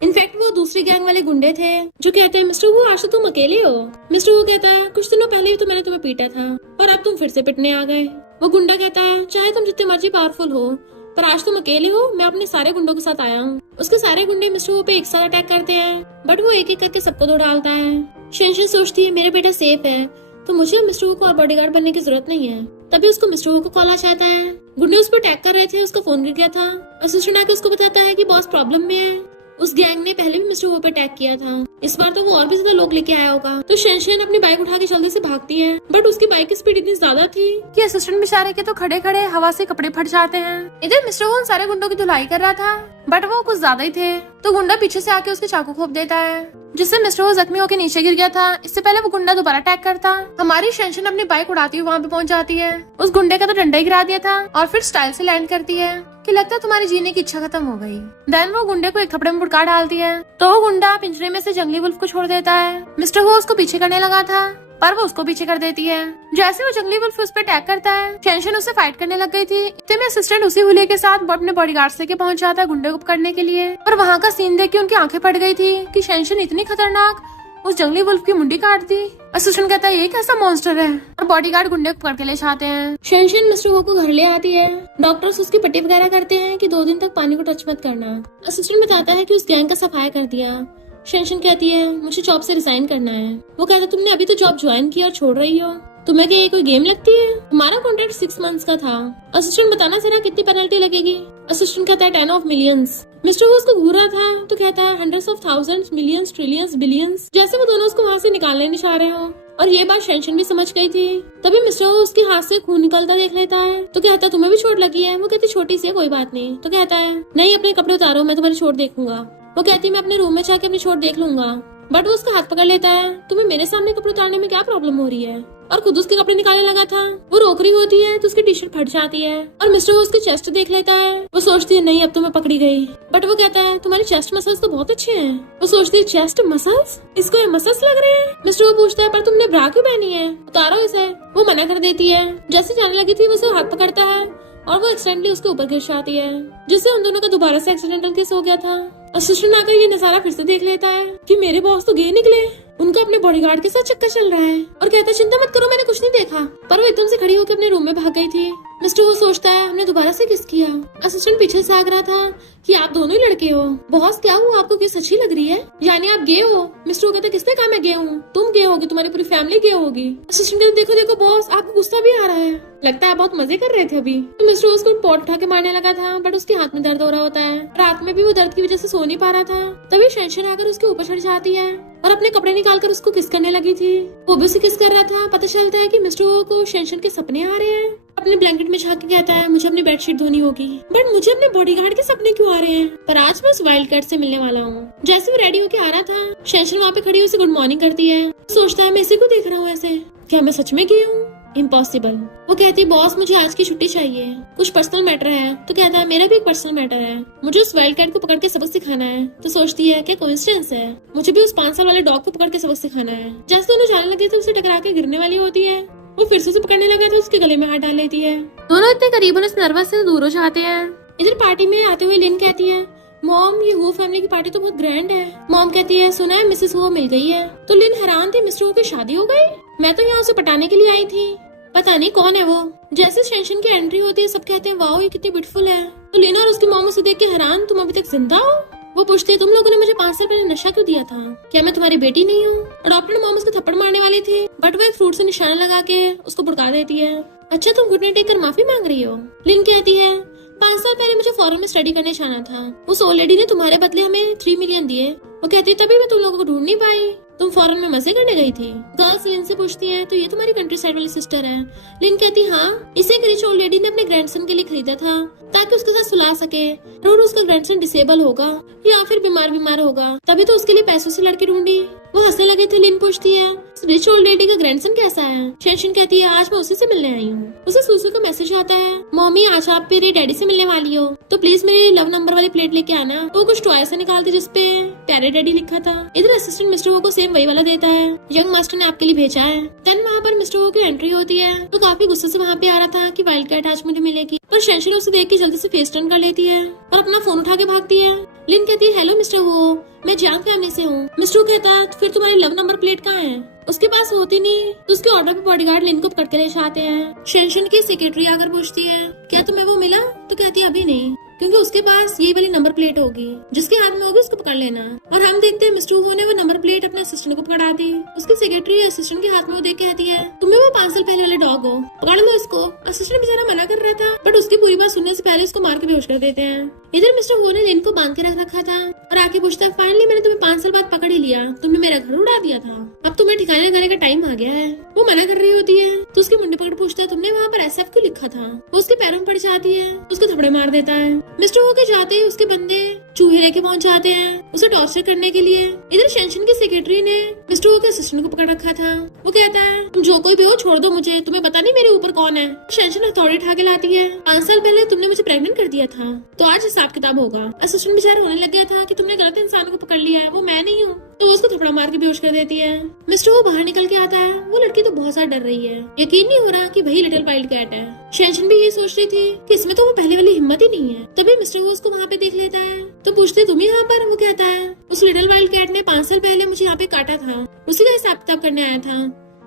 इनफैक्ट वो दूसरी गैंग वाले गुंडे थे जो कहते हैं मिस्टर वो आज तो तुम अकेले हो। मिस्टर वो कहता है कुछ दिनों पहले ही तो मैंने तुम्हें पीटा था और अब तुम फिर से पिटने आ गए। वो गुंडा कहता है चाहे तुम जितने मर्जी पावरफुल हो पर आज तुम अकेले हो, मैं अपने सारे गुंडों के साथ आया हूँ। उसके सारे गुंडे मिस्टर वो पे एक साथ अटैक करते हैं बट वो एक एक करके सबको दो डालता है। शेंशन सोचती है मेरा बेटा सेफ है तो मुझे मिस्टर वो को और बॉडीगार्ड बनने की जरूरत नहीं है। तभी उसको मिस्टर वो को कॉल आ जाता है। गुंडे उस पर अटैक कर रहे थे, उसका फोन गिर गया था। असिस्टेंट आके उसको बताता है कि बॉस प्रॉब्लम में है। उस गैंग ने पहले भी मिस्टर वो पे अटैक किया था, इस बार तो वो और भी ज्यादा लोग लेके आया होगा। तो शेंशन अपनी बाइक उठा के जल्दी से भागती है बट उसकी बाइक की स्पीड इतनी ज्यादा थी कि असिस्टेंट बेचारे के तो खड़े खड़े हवा से कपड़े फट जाते हैं। इधर मिस्टर वो उन सारे गुंडों की धुलाई कर रहा था बट वो कुछ ज्यादा ही थे तो गुंडा पीछे से आके उसके चाकू खोप देता है जिससे मिस्टर वो जख्मी होकर नीचे गिर गया था। इससे पहले वो गुंडा दोबारा अटैक करता। हमारी शेंशन अपनी बाइक उड़ाती हुई वहाँ पे पहुँच जाती है। उस गुंडे का तो डंडा ही गिरा दिया था और फिर स्टाइल से लैंड करती है कि लगता है तुम्हारी जीने की इच्छा खत्म हो गई। देन वो गुंडे को एक थप्पड़ में बुड़का डालती है तो वो गुंडा पिंजरे में से जंगली वुल्फ को छोड़ देता है। मिस्टर वो उसको पीछे करने लगा था पर वो उसको पीछे कर देती है। जैसे वो जंगली वुल्फ उस पर अटैक करता है शेंशन उससे फाइट करने लग गई थी। इतने में असिस्टेंट उसी हुले के साथ अपने बॉडीगार्ड से के पहुंच जाता है गुंडे को पकड़ने के लिए। और वहाँ का सीन देख के उनकी आंखें फट गई थी कि शेंशन इतनी खतरनाक उस जंगली वुल्फ की मुंडी काट दी। असिस्टेंट कहता है ये कैसा मॉन्स्टर है और बॉडीगार्ड गुंडे को पकड़ के ले जाते हैं। शेंशन मिस्टर वो को घर ले आती है। डॉक्टर्स उसकी पट्टी वगैरह करते हैं कि 2 दिन तक पानी को टच मत करना। असिस्टेंट बताता है कि उस गैंग का सफाया कर दिया। शेंशन कहती है मुझे जॉब से रिजाइन करना है। वो कहता है तुमने अभी तो जॉब ज्वाइन की और छोड़ रही हो, तुम्हें क्या ये कोई गेम लगती है? हमारा कॉन्ट्रैक्ट 6 मंथ्स का था। असिस्टेंट बताना जरा कितनी पेनल्टी लगेगी। असिस्टेंट कहता है 10 ऑफ मिलियंस। मिस्टर वो उसको घूरा था तो कहता है hundreds of thousands, millions, trillions, billions. जैसे वो दोनों उसको वहाँ से निकालने नहीं चाह रहे हो। और ये बात शेंशन भी समझ गई थी। तभी मिस्टर वो उसके हाथ से खून निकलता देख लेता है तो कहता है तुम्हें भी चोट लगी है? वो कहती छोटी सी है कोई बात नहीं। तो कहता है नहीं अपने कपड़े उतारो, मैं तुम्हारी चोट देखूंगा। वो कहती है मैं अपने रूम में जाके अपनी चोट देख लूंगा। बट वो उसका हाथ पकड़ लेता है तुम्हें मेरे सामने कपड़े उतारने में क्या प्रॉब्लम हो रही है? और खुद उसके कपड़े निकालने लगा था। वो रोक रही होती है तो उसकी टी शर्ट फट जाती है और मिस्टर वो उसकी चेस्ट देख लेता है। वो सोचती है नहीं अब तो मैं पकड़ी गई। बट वो कहता है तुम्हारी चेस्ट मसल्स तो बहुत अच्छे हैं। वो सोचती है चेस्ट मसल्स, इसको ये मसल्स लग रहे हैं। मिस्टर वो पूछता है पर तुमने ब्रा क्यों पहनी है, उतारो इसे। वो मना कर देती है। जैसे जाने लगी थी वो उसे हाथ पकड़ता है और वो एक्सीडेंटली उसके ऊपर गिर जाती है जिससे उन दोनों का दोबारा से एक्सीडेंटल केस हो गया था। असिस्टेंट आकर ये नजारा फिर से देख लेता है कि मेरे बॉस तो गए निकले, उनका अपने बॉडीगार्ड के साथ चक्कर चल रहा है। और कहता है चिंता मत करो मैंने कुछ नहीं देखा। पर वो एकदम से खड़ी होकर अपने रूम में भाग गई थी। मिस्टर वो सोचता है हमने दोबारा से किस किया। असिस्टेंट पीछे से आग रहा था कि आप दोनों ही लड़के हो। बॉस क्या हुआ, आपको किस अच्छी लग रही है, यानी आप गे हो? मिस्टर वो कहता है किसने कहा मैं गे हूँ? तुम गे होगी, तुम्हारी पूरी फैमिली गे होगी। असिस्टेंट कहते देखो देखो बॉस आपको गुस्सा भी आ रहा है। लगता है बहुत मजे कर रहे थे अभी। तो मिस्टर वो उसको पॉट उठा के मारने लगा था, बट उसके हाथ में दर्द हो रहा होता है। रात में भी वो दर्द की वजह से सो नहीं पा रहा था। तभी शेंशन आकर उसके ऊपर चढ़ जाती है और अपने कपड़े निकालकर उसको किस करने लगी थी। वो भी उसे किस कर रहा था। पता चलता है कि मिस्टर वो को शेंशन के सपने आ रहे हैं। अपने ब्लैंकेट में झांक के कहता है मुझे अपनी बेडशीट धोनी होगी, बट मुझे अपने बॉडीगार्ड के सपने क्यों आ रहे हैं। पर आज मैं उस वाइल्ड कैट से मिलने वाला हूँ। जैसे वो रेडी होके आ रहा था, शेंशन वहाँ पे खड़ी उसे गुड मॉर्निंग करती है। सोचता है मैं इसे क्यों देख रहा हूँ ऐसे, क्या मैं सच में गई हूँ? इम्पॉसिबल। वो कहती है बॉस मुझे आज की छुट्टी चाहिए, कुछ पर्सनल मैटर है। तो कहता है मेरा भी एक पर्सनल मैटर है, मुझे उस वाइल्ड कैट को पकड़ के सबक सिखाना है। तो सोचती है क्या कोइंसिडेंस है, मुझे भी उस 5 साल वाले डॉग को पकड़ के सबक सिखाना है। जैसे दोनों जाने लगे थे उसे टकरा के गिरने वाली होती है। वो फिर से उसे पकड़ने लगा तो उसके गले में हाथ डाल लेती है। दोनों इतने करीब उस नर्वस से दूर हो जाते हैं। इधर पार्टी में आते हुए लिन कहती है मॉम ये वो फैमिली की पार्टी तो बहुत ग्रैंड है। मॉम कहती है सुना है मिसेस वो मिल गई है। तो लिन हैरान थी, मिस्टर वो की शादी हो गई? मैं तो यहाँ उसे पटाने के लिए आई थी, पता नहीं कौन है वो। जैसे शेंशन की एंट्री होती है सब कहते हैं वाओ ये कितनी ब्यूटीफुल है। तो लिन और उसकी मॉम उसे देख के हैरान, तुम अभी तक जिंदा हो? वो पूछती है तुम लोगों ने मुझे 5 साल पहले नशा क्यों दिया था, क्या मैं तुम्हारी बेटी नहीं हूँ? डॉक्टर मॉम उसको थप्पड़ मारने वाली थी, बट वो एक फ्रूट से निशाना लगा के उसको भड़का देती है। अच्छा तुम घुटने टेक कर माफी मांग रही हो? लिन कहती है 5 साल पहले मुझे फॉरेन में स्टडी करने जाना था, उस ओल्ड लेडी ने तुम्हारे बदले हमें 3 मिलियन दिए। वो कहती तभी मैं तुम लोगों को ढूंढ नहीं पाई, तुम फॉरेन में मजे करने गई थी। गर्ल्स लिन से पूछती हैं तो ये तुम्हारी कंट्री साइड वाली सिस्टर है? लिन कहती हाँ, इसे एक रिच ओल्ड लेडी ने अपने ग्रैंडसन के लिए खरीदा था ताकि उसके साथ सुला सके। और उसका ग्रैंडसन डिसेबल होगा या फिर बीमार होगा, तभी तो उसके लिए पैसों से लड़की ढूंढी। वो हंसने लगे थे। लिन पूछती है रिच ओल्ड लेडी का ग्रैंडसन कैसा है? शेंशन कहती है आज मैं उसी से मिलने आई हूँ। उसे सूसू का मैसेज आता है मम्मी आज आप मेरे डैडी से मिलने वाली हो, तो प्लीज मेरी लव नंबर वाली प्लेट लेके आना। वो कुछ टॉय से निकालती जिसपे प्यारे डैडी लिखा था। इधर असिस्टेंट मिस्टर वो को सेम वही वाला देता है, यंग मास्टर ने आपके लिए भेजा है। देन वहाँ पर मिस्टर वो की एंट्री होती है। तो काफी गुस्से से वहाँ पे आ रहा था कि वाइल्ड कैट आज मुझे मिलेगी, पर शेंशन उसे देख के जल्दी से फेस टर्न कर लेती है और अपना फोन उठा के भागती है। लिन कहती है हेलो मिस्टर वो, मैं जैंग फैमिली से हूँ। मिस्टर कहता है फिर तुम्हारी लव नंबर प्लेट कहाँ है? उसके पास होती नहीं, तो उसके ऑर्डर पे बॉडीगार्ड लिन को पकड़ के ले जाते हैं। शेंशन की सेक्रेटरी आकर पूछती है क्या तुम्हें वो मिला? तो कहती है अभी नहीं, क्योंकि उसके पास ये वाली नंबर प्लेट होगी, जिसके हाथ में होगी उसको पकड़ लेना। और हम देखते हैं मिस्टर वो ने वो नंबर प्लेट अपने असिस्टेंट को पकड़ा दी। उसकी सेक्रेटरी असिस्टेंट के हाथ में वो देख कहती है तुम्हें वो 5 साल पहले वाले डॉग हो, पकड़ लो इसको। असिस्टेंट बेचारा मना कर रहा था, बट उसकी पूरी बात सुनने से पहले उसको मार के बेहोश कर देते हैं। इधर मिस्टर वो ने लिन को बांध के रख रखा था और आके पूछता है फाइनली मैंने तुम्हें 5 साल बाद पकड़ ही लिया, तुमने मेरा घर उड़ा दिया था, अब तुम्हें ठिकाने लगाने का टाइम आ गया है। वो मना कर रही होती है तो उसके मुंडे पकड़ पूछता है तुमने वहाँ पर SF क्यों लिखा था? वो उसके पैरों में पड़ जाती है, उसको थपड़े मार देता है। मिस्टर वो के जाते ही उसके बंदे चूहे लेके पहुंच जाते हैं उसे टॉर्चर करने के लिए। इधर शेंशन की सेक्रेटरी ने मिस्टर वो के असिस्टेंट को पकड़ रखा था। वो कहता है तुम जो कोई भी हो छोड़ दो मुझे, तुम्हें पता नहीं मेरे ऊपर कौन है। शेंशन हथौड़ी उठा के लाती है 5 साल पहले तुमने मुझे प्रेग्नेंट कर दिया था, तो आज हिसाब किताब होगा। असिस्टेंट बेचारा रोने लग गया था कि तुमने गलत इंसान को पकड़ लिया है, वो मैं नहीं हूँ। तो वो उसको थपड़ा मार के बेहोश कर देती है। मिस्टर वो बाहर निकल के आता है। वो लड़की तो बहुत ज्यादा डर रही है, यकीन नहीं हो रहा कि वही लिटिल वाइल्ड कैट है। शेंशन भी ये सोच रही थी कि इसमें तो वो पहले वाली हिम्मत ही नहीं है। तभी मिस्टर वो उसको वहाँ पे देख लेता है तो पूछते तुम यहाँ पर? वो कहता है उस लिटिल वाइल्ड कैट ने 5 साल पहले मुझे यहाँ पे काटा था, उसी का हिसाब किताब करने आया था।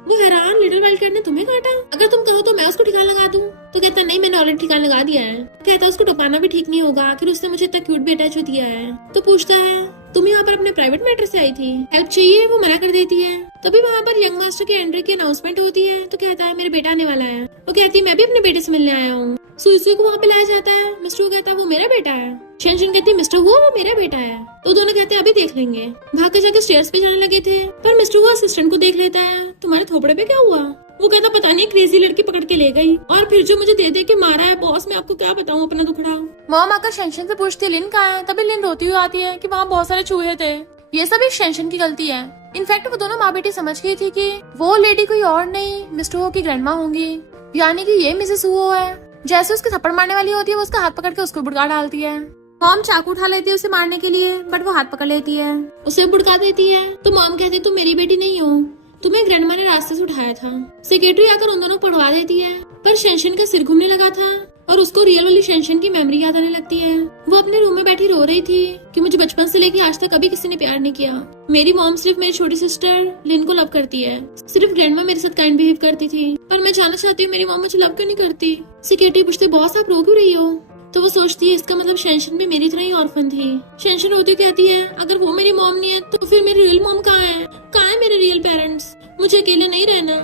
वो हैरान लिटिल वाइल्ड कैट ने तुम्हें काटा? अगर तुम कहो तो मैं उसको ठिकाना लगा दूं। तो कहता नहीं मैंने ऑलरेडी ठिकाना लगा दिया है। कहता उसको टोपाना भी ठीक नहीं होगा, आखिर उसने मुझे इतना क्यूट भी अटैच दिया है। तो पूछता है तुम यहाँ पर अपने प्राइवेट मैटर से आई थी, हेल्प चाहिए? वो मना कर देती है। तभी वहाँ पर यंग मास्टर की एंट्री की अनाउंसमेंट होती है। तो कहता है मेरे बेटा आने वाला है। वो कहती है मैं भी अपने बेटे से मिलने आया हूँ। सुई को वहाँ पे लाया जाता है। मिस्टर वो कहता है वो मेरा बेटा है। शेंशन कहती है मिस्टर वो मेरा बेटा है। तो दोनों कहते हैं अभी देख लेंगे। भाग के जाके स्टेयर्स पे जाने लगे थे, पर मिस्टर वो असिस्टेंट को देख लेता है। तुम्हारे थोपड़े पे क्या हुआ? वो कहता पता नहीं क्रेजी लड़की पकड़ के ले गई और फिर जो मुझे दे दे के मारा है बॉस, मैं आपको क्या बताऊँ अपना दुखड़ा। मॉम आकर शेंशन से पूछती लिन कहाँ है। तभी लिन रोती हुई आती है कि वहाँ बहुत सारे चूहे थे। ये सब इस शेंशन की गलती है। इनफैक्ट वो दोनों माँ बेटी समझ गई थी कि वो लेडी कोई और नहीं मिस्टर वो की ग्रैंडमा होंगी, यानी कि ये मिसेस वो है। जैसे उसके थप्पड़ मारने वाली होती है वो उसका हाथ पकड़ के उसको बुड़का डालती है। मॉम चाकू उठा लेती है उसे मारने के लिए, बट वो हाथ पकड़ लेती है, उसे बुड़का देती है। तो मॉम कहती तुम मेरी बेटी नहीं हो, तुम्हें ग्रैंडमा ने रास्ते से उठाया था। सेक्रेटरी आकर उन दोनों को पढ़वा देती है, पर शेंशन का सिर घूमने लगा था और उसको रियल वाली शेंशन की मेमोरी याद आने लगती है। वो अपने रूम में बैठी रो रही थी कि मुझे बचपन से लेके आज तक कभी किसी ने प्यार नहीं किया। मेरी मॉम सिर्फ मेरी छोटी सिस्टर लिन को लव करती है, सिर्फ ग्रैंडमा मेरे साथ काइंड बिहेव करती थी, पर मैं जानना चाहती हूँ मेरी मॉम मुझे लव क्यों नहीं करती। सेक्रेटरी पूछते बॉस आप रो क्यों रही हो? तो वो सोचती है इसका मतलब शेंशन भी मेरी तरह ही ऑर्फन थी। शेंशन रोती कहती है अगर वो मेरी मॉम नहीं है तो फिर मेरी रियल मॉम कहाँ है? कहाँ है मेरे रियल पेरेंट्स? मुझे अकेले नहीं रहना।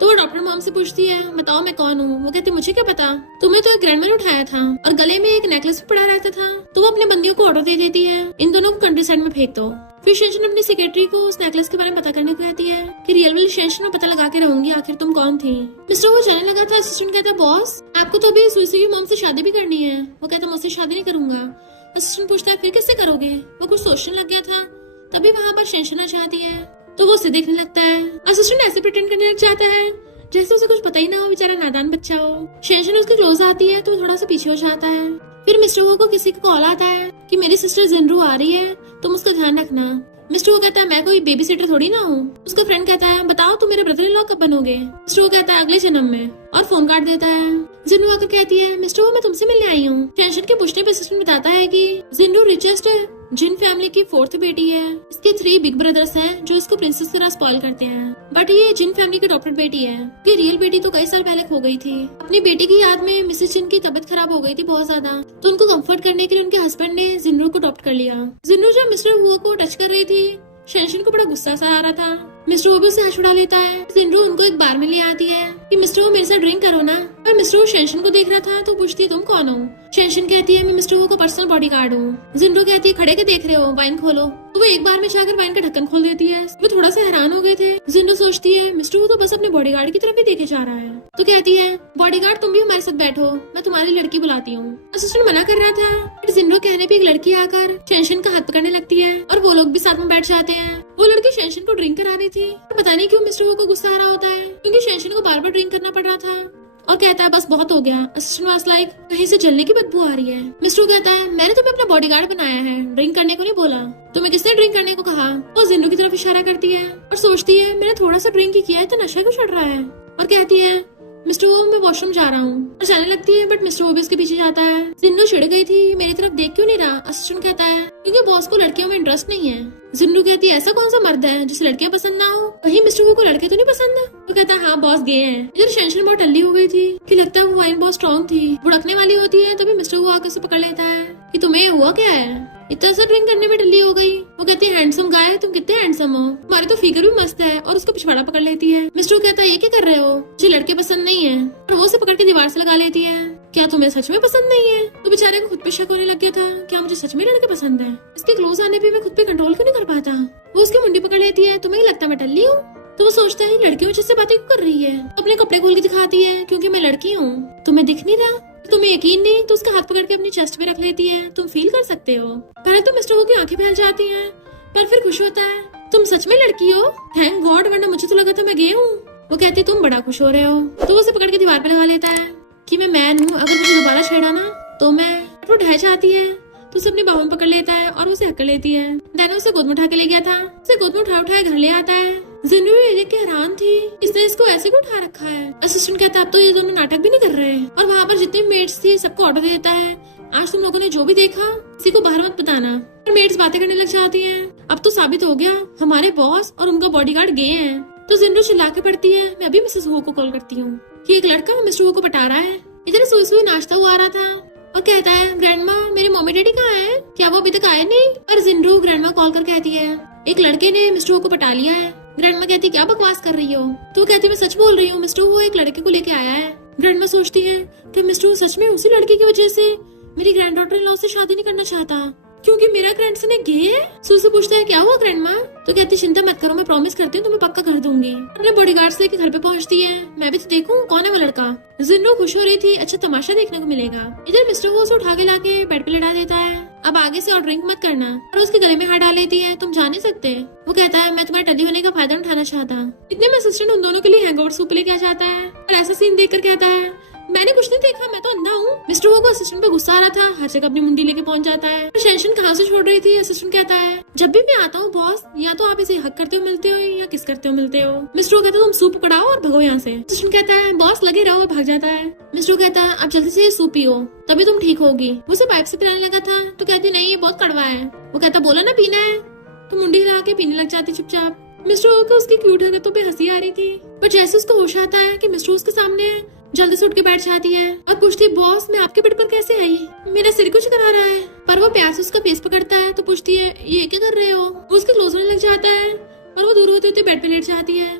तो वो डॉक्टर मॉम से पूछती है बताओ मैं कौन हूँ। वो कहती मुझे क्या पता, तुम्हें तो एक ग्रैंडमा ने उठाया था और गले में एक नेकलेस भी पड़ा रहता था। तो वो अपने बंदियों को ऑर्डर दे देती है इन दोनों को कंट्री साइड में फेंक दो। फिर शेंशन अपनी सेक्रेटरी को उस नेकलेस के बारे में पता करने को कहती है कि रियल वाली शेंशन में पता लगा के रहूंगी आखिर तुम कौन थी। मिस्टर वो जाने लगा था। असिस्टेंट कहता बॉस आपको तो अभी सुई की मॉम से शादी भी करनी है। वो कहता मुझसे शादी नहीं करूंगा। असिस्टेंट पूछता है फिर किससे करोगे। वो कुछ सोचने लग गया था, तभी वहाँ पर शेंशन आ जाती है तो वो उसे देखने लगता है। असिस्टेंट ऐसे प्रिटेंड करने लग जाता है जैसे उसे कुछ पता ही ना हो, बेचारा नादान बच्चा हो। शेंशन उसके क्लोज आती है तो थोड़ा सा पीछे हो जाता है। फिर मिस्टर वो को किसी का कॉल आता है कि मेरी सिस्टर जिनरू आ रही है, तुम उसका ध्यान रखना। मिस्टर वो कहता है मैं कोई बेबी सिटर थोड़ी ना हूँ। उसका फ्रेंड कहता है बताओ तुम मेरे ब्रदर इन लॉ कब बनोगे। मिस्टर वो कहता है अगले जन्म में, और फोन काट देता है। जिनरू आकर कहती है मिस्टर वो मैं तुमसे मिलने आई हूँ। टेंशन के पूछने पे असिस्टेंट बताता है कि जिनरू रिचेस्ट जिन फैमिली की 4th बेटी है। इसके 3 बिग ब्रदर्स हैं जो इसको प्रिंसेस की तरह स्पॉइल करते हैं, बट ये जिन फैमिली की अडॉप्टेड बेटी है। ये रियल बेटी तो कई साल पहले खो गई थी। अपनी बेटी की याद में मिसेस जिन की तबीयत खराब हो गई थी बहुत ज्यादा, तो उनको कंफर्ट करने के लिए उनके हस्बैंड ने जिनरू को अडॉप्ट कर लिया। जिनरू जब मिस्टर हुआ को टच कर रही थी, शेंशन को बड़ा गुस्सा सा आ रहा था। मिस्टर वो भी उसे हाथ छुड़ा लेता है। जिनरू उनको एक बार में ले आती है कि मिस्टर वो मेरे साथ ड्रिंक करो ना। पर मिस्टर वो शेंशन को देख रहा था तो पूछती है तुम कौन हो। शेंशन कहती है मैं मिस्टर वो का पर्सनल बॉडीगार्ड हूँ। जिनरू कहती है खड़े के देख रहे हो, वाइन खोलो। तो वो एक बार में जाकर वाइन का ढक्कन खोल देती है। वो थोड़ा सा हैरान हो गए थे। जिनरू सोचती है मिस्टर वो तो बस अपने बॉडीगार्ड की तरफ ही देखे जा रहा है। तो कहती है बॉडीगार्ड तुम भी हमारे साथ बैठो, मैं तुम्हारी लड़की बुलाती हूँ। असिस्टेंट मना कर रहा था, फिर जिनरू कहने पे एक लड़की आकर शेंशन का हाथ पकड़ने लगती है और वो लोग भी साथ में बैठ जाते हैं। वो लड़की शेंशन को ड्रिंक करा रही थी। पता नहीं क्यों मिस्टर वो को गुस्सा आ रहा होता है, क्योंकि शेंशन को बार बार ड्रिंक करना पड़ रहा था और कहता है बस बहुत हो गया। असिस्टेंट वाज लाइक कहीं से जलने की बदबू आ रही है। मिस्टर कहता है मैंने तुम्हें अपना बॉडीगार्ड बनाया है, ड्रिंक करने को नहीं बोला। तुम्हें किसने ड्रिंक करने को कहा। वो जिन्नू की तरफ इशारा करती है और सोचती है मैंने थोड़ा सा ड्रिंक ही किया है तो नशा क्यों चढ़ रहा है। और कहती है मिस्टर वो मैं वॉशरूम जा रहा हूँ और जाने लगती है, बट मिस्टर वो भी उसके पीछे जाता है। जिन्नू चिढ़ गई थी मेरी तरफ देख क्यों नहीं रहा। असिस्टेंट कहता है क्योंकि बॉस को लड़कियों में इंटरेस्ट नहीं है। जिन्नू कहती है ऐसा कौन सा मर्द है जिसे लड़कियां पसंद ना हो। वहीं मिस्टर वो को लड़के तो नहीं पसंद है। वो कहता है हाँ बॉस गे हैं। इधर शेंशन बहुत टल्ली हो गई थी कि लगता है वो वाइन बहुत स्ट्रॉन्ग थी, भुड़कने वाली होती है। तभी मिस्टर वो आकर उसे पकड़ लेता है कि तुम्हें हुआ क्या है, इतना सा ड्रिंक करने में टल्ली हो गई। वो कहती है हैंडसम गाय तुम कितने हैंडसम हो, तुम्हारी तो फिगर भी मस्त है। और उसका पिछवाड़ा पकड़ लेती है। मिस्टर कहता है ये क्या कर रहे हो, मुझे लड़के पसंद नहीं है। और वो उसे पकड़ के दीवार से लगा लेती है। क्या तुम्हें सच में पसंद नहीं है। तो बेचारे को खुद पे शक होने लग गया था, क्या मुझे सच में लड़के पसंद है। इसके क्लोज आने पे मैं खुद पे कंट्रोल क्यों नहीं कर पाता। वो उसकी मुंडी पकड़ लेती है। तुम्हें लगता मैं टल्ली हूँ। तो वो सोचता है लड़की मुझसे बातें क्यों कर रही है। अपने कपड़े खोल के दिखाती है क्योंकि मैं लड़की हूँ, तुम्हें दिख नहीं रहा। तुम्हें यकीन नहीं तो उसका हाथ पकड़ के अपनी चेस्ट पे रख लेती है। तुम फील कर सकते हो। पहले तो मिस्टर वो की आंखें फैल जाती हैं, पर फिर खुश होता है तुम सच में लड़की हो, थैंक गॉड, वरना मुझे तो लगा था मैं गे हूँ। वो कहती तुम बड़ा खुश हो रहे हो। तो वो उसे पकड़ के दीवार पे लगा लेता है कि मैं मैन हूँ, अगर मुझे दोबारा छेड़ा ना तो मैं। वो ढह जाती है तो उसे अपनी बाहों में पकड़ लेता है और उसे हक लेती है। दैना उसे गोद में उठा के ले गया था। उसे गोद में उठाए घर ले आता है। जिन्नू ये देख के हैरान थी, इसने इसको ऐसे क्यों उठा रखा है। असिस्टेंट कहता है अब तो ये दोनों नाटक भी नहीं कर रहे। और वहाँ पर जितनी मेड्स थी सबको ऑर्डर देता है आज तुम लोगों ने जो भी देखा किसी को बाहर मत बताना। और मेड्स बातें करने लग जाती हैं। अब तो साबित हो गया हमारे बॉस और उनका बॉडीगार्ड गे हैं। तो जिन्नू चिल्ला के पड़ती है मैं अभी मिसेस वो को कॉल करती हूँ कि एक लड़का मिस्टर वो को पटा रहा है। इधर सुई सुई नाश्ता हुआ रहा था और कहता है ग्रैंडमा मेरे मम्मी डैडी कहाँ है, क्या वो अभी तक आए नहीं। और जिन्नू ग्रैंडमा कॉल कर कहती है एक लड़के ने मिस्टर वो को पटा लिया है। ग्रैंडमा कहती क्या बकवास कर रही हो। तो कहती मैं सच बोल रही हूँ, मिस्टर वो एक लड़के को लेके आया है। ग्रैंडमा सोचती है कि मिस्टर वो सच में उसी लड़के की वजह से मेरी ग्रैंड डॉटर इन लॉ से शादी नहीं करना चाहता क्योंकि मेरा ग्रैंडसन एक गे है। सुई पूछता है क्या हुआ ग्रैंडमा। तो कहती चिंता मत करो, मैं प्रॉमिस करती हूँ तुम्हें पक्का कर दूंगी। अपने बॉडीगार्ड से लेके घर पे पहुंचती है, मैं भी तो देखूं कौन है वो लड़का। जिन्नू खुश हो रही थी, अच्छा तमाशा देखने को मिलेगा। इधर मिस्टर वो उसे उठा के लाके बेड पे लड़ा देता है। अब आगे से और ड्रिंक मत करना। और उसके गले में हाथ डाल लेती है, तुम जा नहीं सकते। वो कहता है मैं तुम्हारे टल्ली होने का फायदा उठाना चाहता। इतने में असिस्टेंट उन दोनों के लिए हैंगओवर सूप लेके आ जाता है और ऐसा सीन देखकर कहता है मैंने कुछ नहीं देखा, मैं तो अंधा हूँ। मिस्टर वो को असिस्टेंट पे गुस्सा आ रहा था, हर जगह अपनी मुंडी लेके पहुंच जाता है। शेंशन कहाँ से छोड़ रही थी। असिस्टेंट कहता है जब भी मैं आता हूँ बॉस या तो आप इसे हक करते हो मिलते हो या किस करते हो मिलते हो। मिस्टर वो कहता है तुम सूप पकड़ाओ और भगो यहाँ से। असिस्टेंट कहता है बॉस लगे रहो और भाग जाता है। मिस्टर कहता है अब जल्दी से ये सूप पियो तभी तुम ठीक होगी। वो उसे पाइप से पिलाने लगा था तो कहती नहीं ये बहुत कड़वा है। वो कहता बोला ना पीना है। तो मुंडी हिला के पीने लग जाती चुपचाप। मिस्टर वो को उसकी क्यूट हरकतों पे हंसी आ रही थी, पर जैसे उसको होश आता है कि मिस्टर उसके सामने है जल्दी से उठ के बैठ जाती है और पूछती है बॉस मैं आपके बेड पर कैसे आई, मेरा सिर कुछ करा रहा है। पर वो प्यार से उसका फेस पकड़ता है तो पूछती है ये क्या कर रहे हो। वो उसके क्लोज होने लग जाता है और वो दूर होते होते बेड पे लेट जाती है।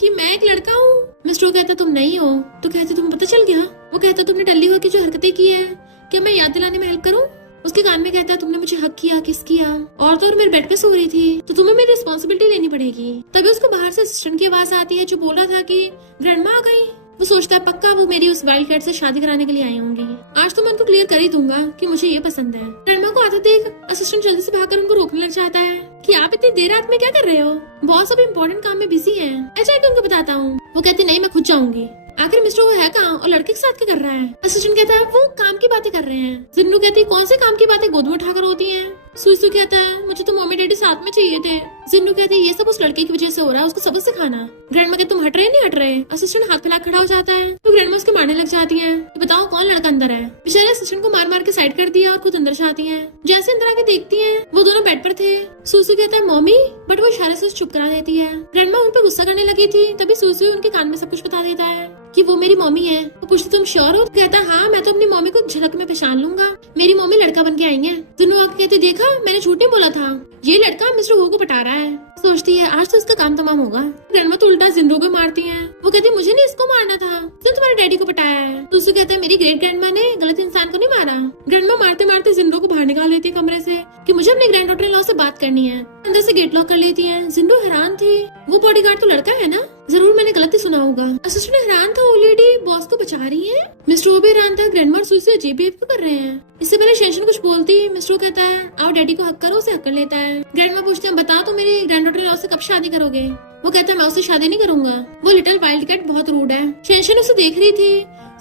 कि मैं एक लड़का हूँ। मिस्टर वो कहता तुम नहीं हो। तो कहती तुम्हें पता चल गया। वो कहता तुमने टल्ली हो की जो हरकतें की है, क्या मैं याद दिलाने में हेल्प करूँ? उसके कान में कहता तुमने मुझे हक किया, किस किया, और तो और मेरे बेड पे सो रही थी, तो तुम्हें मेरी रिस्पॉन्सिबिलिटी लेनी पड़ेगी। तभी उसको बाहर से असिस्टेंट की आवाज आती है जो बोल रहा था कि ग्रैंडमा आ गई। वो सोचता है पक्का वो मेरी उस वाइल्ड कैट से शादी कराने के लिए आई होंगी। आज तो मैं उनको क्लियर कर ही दूंगा कि मुझे ये पसंद है। ग्रैंडमा को आते देख असिस्टेंट जल्दी से भागकर उनको रोकने लग जाता है कि आप इतनी देर रात में क्या कर रहे हो, बॉस अभी इम्पोर्टेंट काम में बिजी है, मैं जाके उनको बताता हूँ। वो कहती नहीं मैं खुद जाऊंगी। आखिर मिस्टर वो है कहाँ और लड़के के साथ क्या कर रहा है? असिस्टेंट कहता है वो काम की बातें कर रहे हैं। जिन्नू कहती है कौन से काम की बातें गोद में उठाकर होती हैं? सुई कहता है मुझे तो मम्मी डैडी साथ में चाहिए थे। जिन्नू कहती है ये सब उस लड़के की वजह से हो रहा है, उसको सबक सिखाना। ग्रैंडमा कहती तुम हट रहे नहीं हट रहे। असिस्टेंट हाथ फैला खड़ा हो जाता है तो ग्रैंडमा उसके मारने लग जाती है। तो बताओ कौन लड़का अंदर है? बेचारे असिस्टेंट को मार मार के साइड कर दिया और खुद अंदर जाती है। जैसे अंदर आके देखती है वो दोनों बेड पर थे। सुई कहता है मम्मी, बट वो इशारे से चुप करा देती है। ग्रैंडमा उन पर गुस्सा करने लगी थी तभी सुई उनके कान में सब कुछ बता देता है कि वो मेरी मम्मी है। वो पूछती तुम श्योर हो? कहता हाँ मैं तो अपनी मम्मी को झलक में पहचान लूंगा, मेरी मम्मी लड़का बन के आई है। दोनों आके कहते देखा मैंने झूठ नहीं बोला था, ये लड़का मिस्टर वो को पटा रहा है। सोचती है आज तो इसका काम तमाम होगा। ग्रैंडमा तो उल्टा जिंदो को मारती है। वो कहती मुझे नहीं इसको मारना था, तो तुम्हारे डैडी को पटाया है। तो उससे कहता है मेरी ग्रेट ग्रैंडमा ने गलत इंसान को नहीं मारा। ग्रैंडमा मारते मारते जिंदो को बाहर निकाल लेती है कमरे से कि मुझे अपने ग्रैंड डॉटर इन लॉ से बात करनी है। अंदर से गेट लॉक कर लेती है। जिंदो हैरान थी, वो बॉडीगार्ड तो लड़का है ना, जरूर मैंने गलत ही सुना होगा। असिस्टेंट हैरान था, वो लेडी बॉस को बचा रही है। मिस्टर वो भी हैरान था, ग्रैंडमा और सुई से अजीब बिहेव क्यों कर रहे हैं। इससे पहले शेंशन कुछ बोलती, मिस्टर कहता है आओ डैडी को हक करो, उसे हक कर लेता है। ग्रैंडमा पूछते हैं बता तुम मेरी ग्रैंड डॉटर इन लॉ से कब शादी करोगे? वो कहता है मैं उससे शादी नहीं करूंगा, वो लिटिल वाइल्ड कैट बहुत रूड है। शेंशन उसे देख रही थी।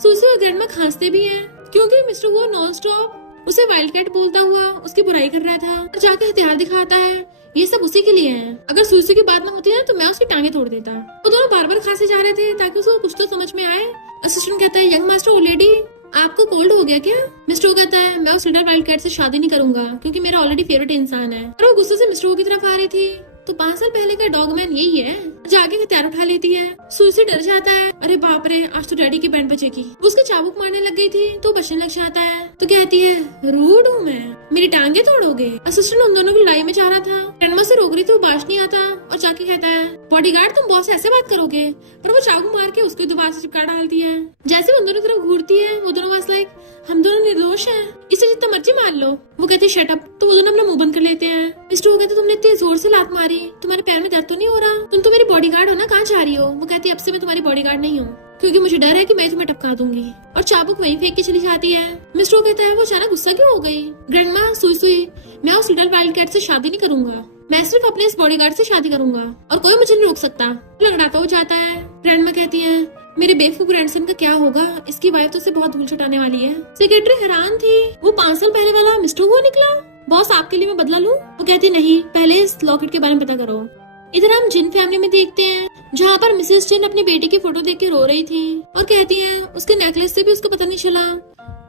सुई और ग्रैंडमा खांसते भी हैं क्योंकि मिस्टर वो नॉन स्टॉप उसे वाइल्ड कैट बोलता हुआ उसकी बुराई कर रहा था और जाके हथियार दिखाता है। ये सब उसी के लिए है, अगर सुई की बात ना होती ना तो मैं उसकी टांगे तोड़ देता। वो दोनों बार बार खांसे जा रहे थे ताकि उसको कुछ तो समझ में आए। असिस्टेंट कहता है यंग मास्टर ओ लेडी आपको कोल्ड हो गया क्या? मिस्टर कहता है मैं उस लिटिल वाइल्ड कैट से शादी नहीं करूंगा क्योंकि मेरा ऑलरेडी फेवरेट इंसान है। और वो गुस्से से मिस्टर की तरफ आ रही थी। तो 5 साल पहले का डॉगमैन यही है। जाके हथियार उठा लेती है। सुई से डर जाता है, अरे बाप रे आज तो डैडी की बैंड बचेगी। वो उसके चाबुक मारने लग गई थी तो बचने लग जाता है। तो कहती है रूड हूँ मैं, मेरी टांगे तोड़ोगे। असिस्टेंट उन दोनों की लड़ाई में जा रहा था, ग्रैंडमा से रोक रही तो बाज नहीं आता और जाके कहता है बॉडीगार्ड तुम बॉस से ऐसे बात करोगे, पर वो चाबुक मार के उसको दोबारा से चिपका डालती है। जैसे उन दोनों की तरफ घूरती है वो दोनों वाज लाइक हम दोनों निर्दोष हैं, इसे जितना मर्जी मार लो। वो कहती है शट अप। तो वो दोनों अपना मुंह बंद कर लेते हैं। मिस्टर वो कहते तुमने इतनी जोर से लात मारी, तुम्हारे पैर में दर्द तो नहीं हो रहा? तुम तो मेरी बॉडीगार्ड हो ना, कहाँ जा रही हो? वो कहती है अब से मैं तुम्हारी बॉडीगार्ड नहीं हूँ क्योंकि मुझे डर है कि मैं तुम्हें टपका दूंगी, और चाबुक वहीं फेंक के चली जाती है। मिस्टर वो कहता है वो अचानक गुस्सा क्यों हो गई? ग्रैंडमा सुई मैं उस लिटिल वाइल्ड कैट से शादी नहीं करूंगा, मैं सिर्फ अपने इस बॉडीगार्ड से शादी करूंगा और कोई मुझे नहीं रोक सकता। लड़ाता हो जाता है। ग्रैंडमा कहती है मेरे बेवकूफ ग्रैंडसन का क्या होगा, इसकी वाइफ तो उसे बहुत धूल छुटाने वाली है। सेक्रेटरी हैरान थी, वो 5 साल पहले वाला मिस्टर वो निकला। बॉस आपके लिए मैं बदला लूं? वो कहती नहीं, पहले इस लॉकेट के बारे में पता करो। इधर हम जिन फैमिली में देखते हैं जहाँ पर मिसेस जिन अपनी बेटी की फोटो देख के रो रही थी और कहती है उसके नेकलेस से भी उसको पता नहीं चला।